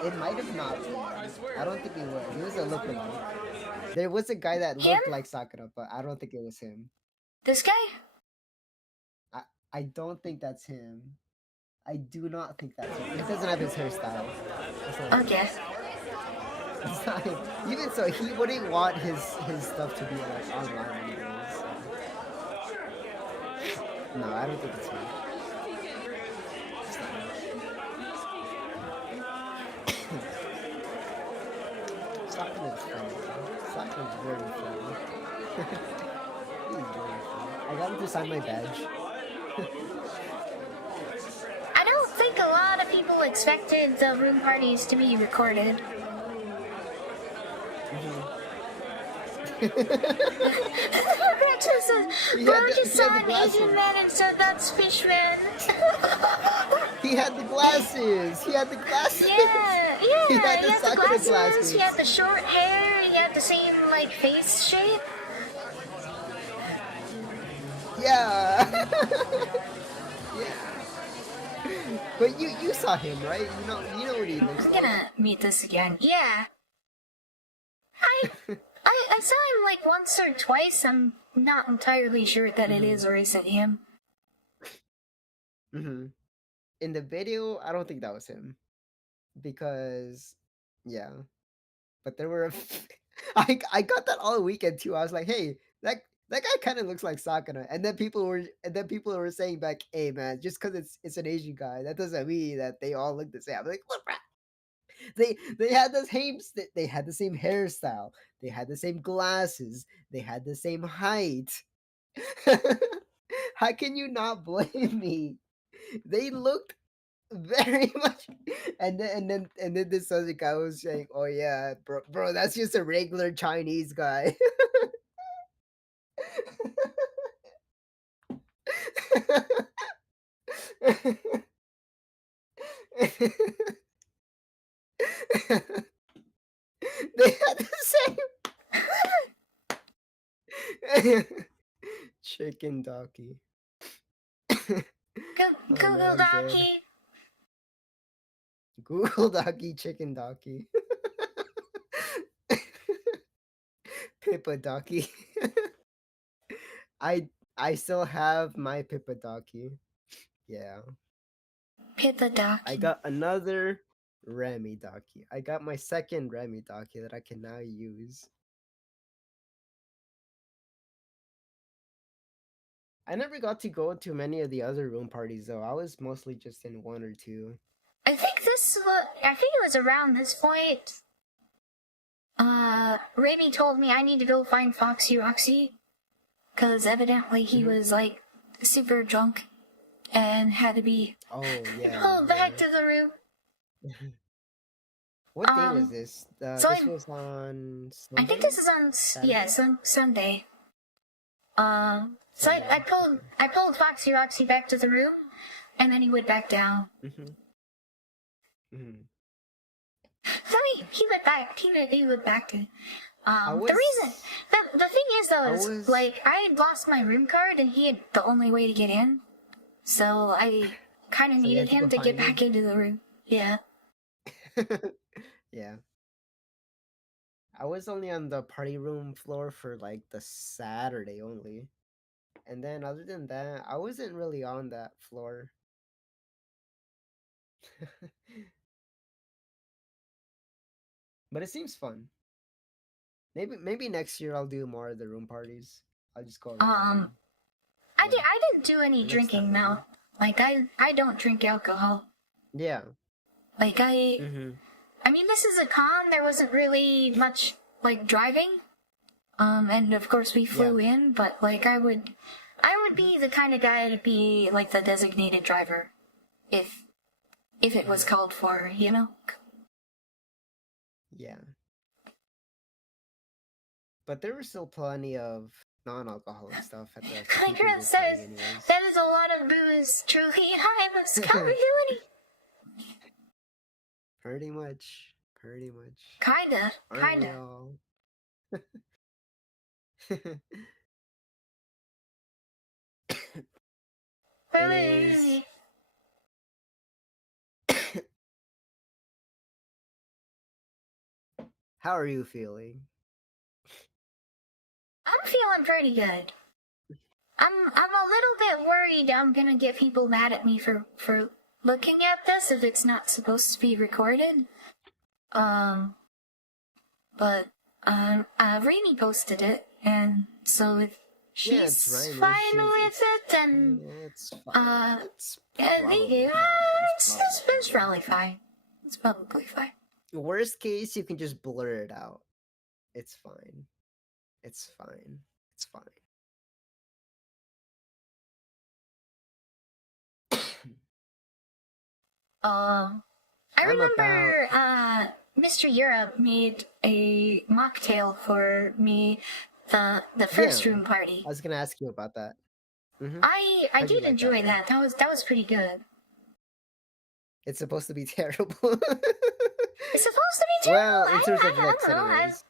It might have not been. I don't think it was. He was a lookalike. There was a guy that Him? looked like Sakura, but I don't think it was him. This guy? I don't think that's him. I do not think that's him. He doesn't have his hairstyle. That's not him. Okay. It's not him. Even so, he wouldn't want his stuff to be like online anyways. So. No, I don't think it's him. It's not him. Sakura's funny. Sakura's very funny. He's very funny. I got him to sign my badge. I don't think a lot of people expected the room parties to be recorded. That's just glasses. He Bro had the- just he saw had an the Asian glasses. man and said that's Fishman. He had the glasses. He had the glasses. Yeah, He had he the had the Sakura glasses, he had glasses. the short hair, he had the same, like, face shape. Yeah. Yeah. But you saw him, right? You know what he looks I'm like. gonna meet this again. Yeah. I saw him, like, once or twice. I'm not entirely sure that it is or isn't him. Mm-hmm. In the video, I don't think that was him. Because, yeah. But there were I got that all weekend too. I was like, hey, that guy kind of looks like Sakura. And then people were saying back, hey man, just because it's an Asian guy, that doesn't mean that they all look the same. I'm like, what? They had the same they had the same hairstyle, they had the same glasses, they had the same height. How can you not blame me? They looked very much. And then this other guy was saying, "Oh yeah, bro, that's just a regular Chinese guy." They had the same chicken donkey. Oh, Google man, I'm dead. Donkey. Google Donkey, chicken donkey. Pippa donkey. I still have my Pippa donkey. Yeah. Pippa I Donkey. got another Remy donkey. I got my second Remy donkey that I can now use. I never got to go to many of the other room parties though. I was mostly just in one or two. I think it was around this point. Remy told me I need to go find Foxy Roxy. Cause evidently he was, like, super drunk. And had to be Oh yeah. pulled back to the room. What day was this? so This was on Sunday? I think this is on Sunday. So I pulled Foxy Roxy back to the room, and then he went back down. So he went back. He went back to. The thing is though is like I had lost my room card, and he had the only way to get in, so I kind of needed him to get back into the room. Yeah. Yeah. I was only on the party room floor for like the Saturday only. And then other than that, I wasn't really on that floor. But it seems fun. Maybe next year I'll do more of the room parties. I'll just go around. I didn't do any drinking now. Like I don't drink alcohol. Yeah. Like I mean, this is a con. There wasn't really much like driving. And of course we flew in, but like I would be the kind of guy to be like the designated driver if it was called for, you know? Yeah. But there were still plenty of non-alcoholic stuff at the My girl says that is a lot of booze. Truly, I must cover you. Pretty much. Kinda. It is. How are you feeling? I'm feeling pretty good. I'm a little bit worried I'm gonna get people mad at me for looking at this if it's not supposed to be recorded. But Rainy posted it, and so if she's fine with it, then it's fine. it's probably fine. It's probably fine. Worst case, you can just blur it out. It's fine. It's fine. I remember Mr. Europe made a mocktail for me the first Yeah. room party. I was gonna ask you about that. Mm-hmm. I How'd you did like enjoy one? that. That was pretty good. It's supposed to be terrible. It's supposed to be terrible. Well, in terms of I looks, don't know. anyways.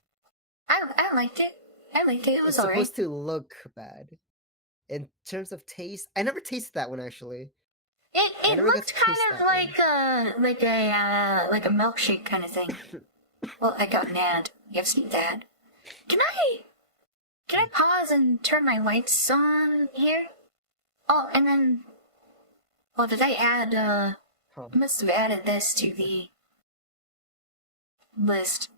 I liked it. I liked it. It was It's alright. supposed to look bad. In terms of taste, I never tasted that one actually. I It never got looked to kind taste of that one. like a milkshake kind of thing. Well, I got mad. You've seen that. Can I pause and turn my lights on here? Oh, and then, well, did I add? Huh. I must have added this to the list.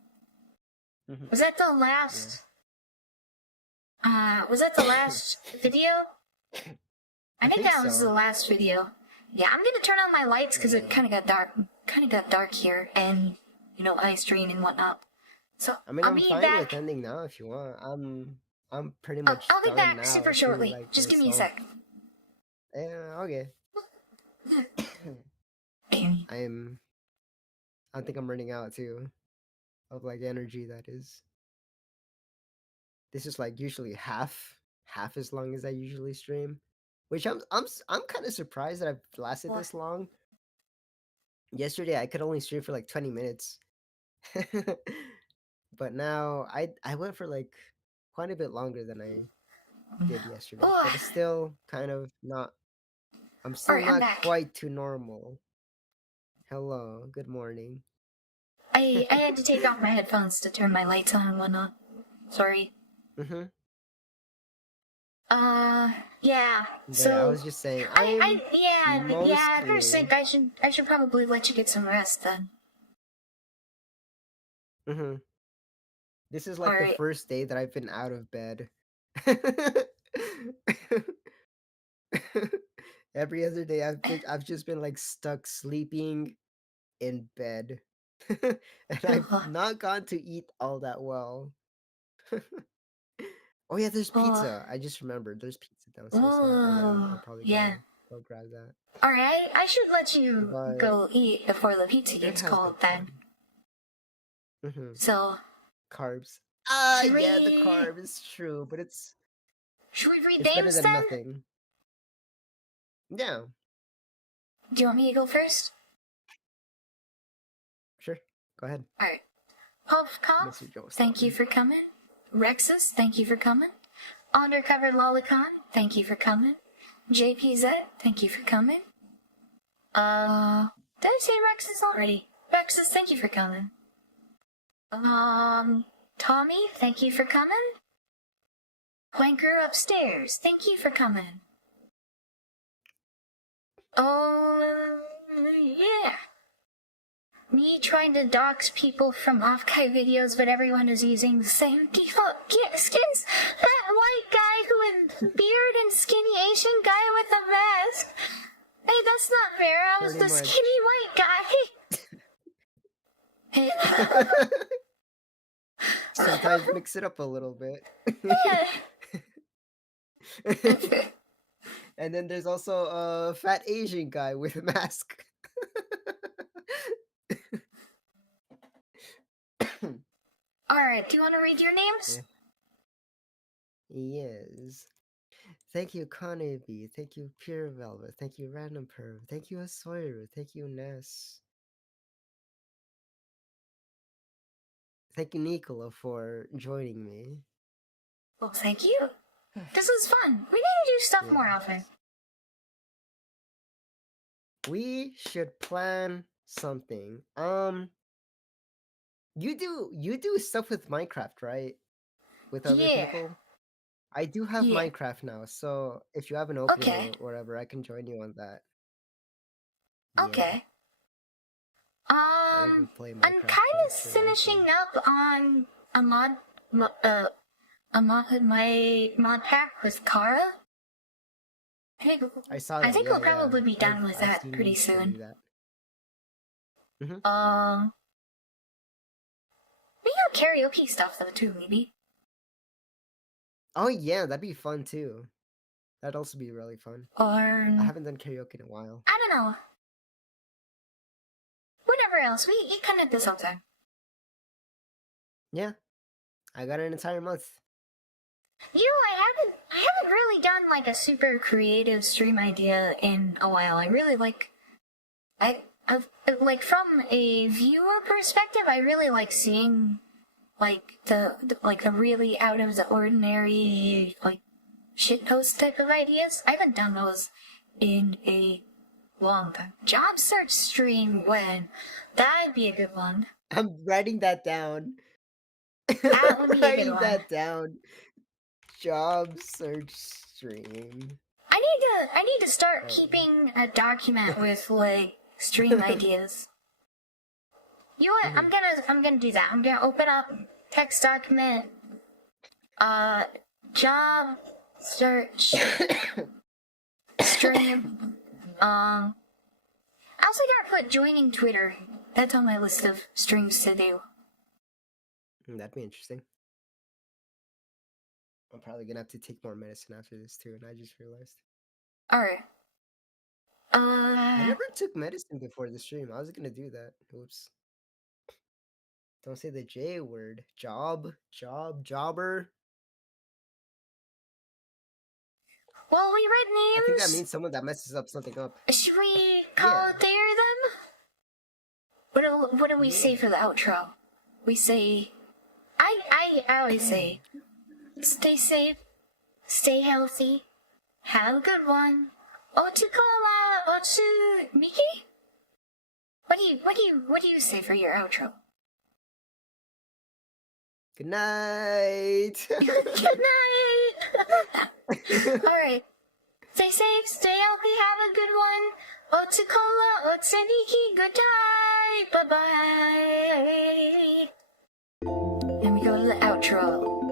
Mhm. Was that the last? Was that the last video? I think that was so. the last video. Yeah, I'm gonna turn on my lights because it kind of got dark. Kind of got dark here, and you know, ice rain and whatnot. So I mean, I'll I'm be fine back. with ending now if you want. I'm pretty much I'll be done back now. super too, shortly. like, Just give me a myself. sec. Yeah, okay. I think I'm running out too of like energy. That is. This is like usually half as long as I usually stream, which I'm kind of surprised that I've lasted What? this long. Yesterday I could only stream for like 20 minutes. But now I went for like quite a bit longer than I did yesterday. Oh, But it's still kind of not I'm still alright, I'm not back. quite to normal. Hello, good morning. I had to take off my headphones to turn my lights on and whatnot. Sorry. Mhm. Yeah. But So yeah, I was just saying yeah. First mostly- thing, I should probably let you get some rest then. Mhm. This is like the Alright. first day that I've been out of bed. Every other day I've just been like stuck sleeping in bed. And I've Ugh. not gone to eat all that well. Oh yeah, there's Ugh. pizza. I just remembered there's pizza downstairs. So yeah, I'll probably Yeah. go grab that. Alright, I should let you But go eat before the pizza it gets has cold been then. fun. Mhm. So, Carbs. should Yeah, the we- carb is true, but it's should we read better names than then? nothing. Yeah, Do you want me to go first? sure. Go ahead. Alright. Puffcoff, Mr. Joe thank you for coming. Rexus, thank you for coming. Undercover Lolicon, thank you for coming. JPZ, thank you for coming. Did I say Rexus already? Rexus, thank you for coming. Tommy, thank you for coming. Wanker Upstairs, thank you for coming. Yeah. Me trying to dox people from Offkai videos, but everyone is using the same default skins. That white guy who with beard and skinny Asian guy with a vest. Hey, that's not fair. I was Pretty the much. skinny white guy. Sometimes mix it up a little bit. And then there's also a fat Asian guy with a mask. Alright, do you want to read your names? Yes. Thank you, Connie. Thank you, Pure Velvet. Thank you, Random Perv. Thank you, Asoyru. Thank you, Ness. Thank you, Nicola, for joining me. Well, thank you. This is fun. We need to do stuff more Yeah. often. We should plan something. You do stuff with Minecraft, right? With other Yeah. people? I do have Yeah. Minecraft now, so if you have an opening Okay. or whatever, I can join you on that. Okay. I even play I'm Minecraft kind of Picture finishing also. up on a mod pack with Kara. I saw I that. think yeah, we'll probably be done I've with that seen pretty you show soon. me that. We got karaoke stuff though too, maybe. Oh yeah, that'd be fun too. That'd also be really fun. Or I haven't done karaoke in a while. I don't know. Whatever else, we can at this all time. Yeah, I got an entire month. I haven't really done like a super creative stream idea in a while. I really like, I've like from a viewer perspective, I really like seeing like the really out of the ordinary like shitpost type of ideas. I haven't done those in a long time. Job search stream when that'd be a good one. I'm writing that down. That would be a good Writing one. that down. Job search stream. I need to start keeping a document with like stream ideas. You know what? I'm gonna do that. I'm gonna open up text document. Job search stream. I also gotta put joining Twitter. That's on my list of streams to do. That'd be interesting. I'm probably gonna have to take more medicine after this too, and I just realized. Alright. I never took medicine before the stream. I was gonna do that. Oops. Don't say the J word. Jobber. Well, we read names. I think that means someone that messes up something up. Should we call it there then? What do we say for the outro? We say, I always say, stay safe, stay healthy, have a good one. Otukola, Otu Miki? What do you say for your outro? Good night. Good night. Alright. Stay safe, stay healthy, have a good one. Otukola, Otsuniki, good night. Bye bye. And we go to the outro.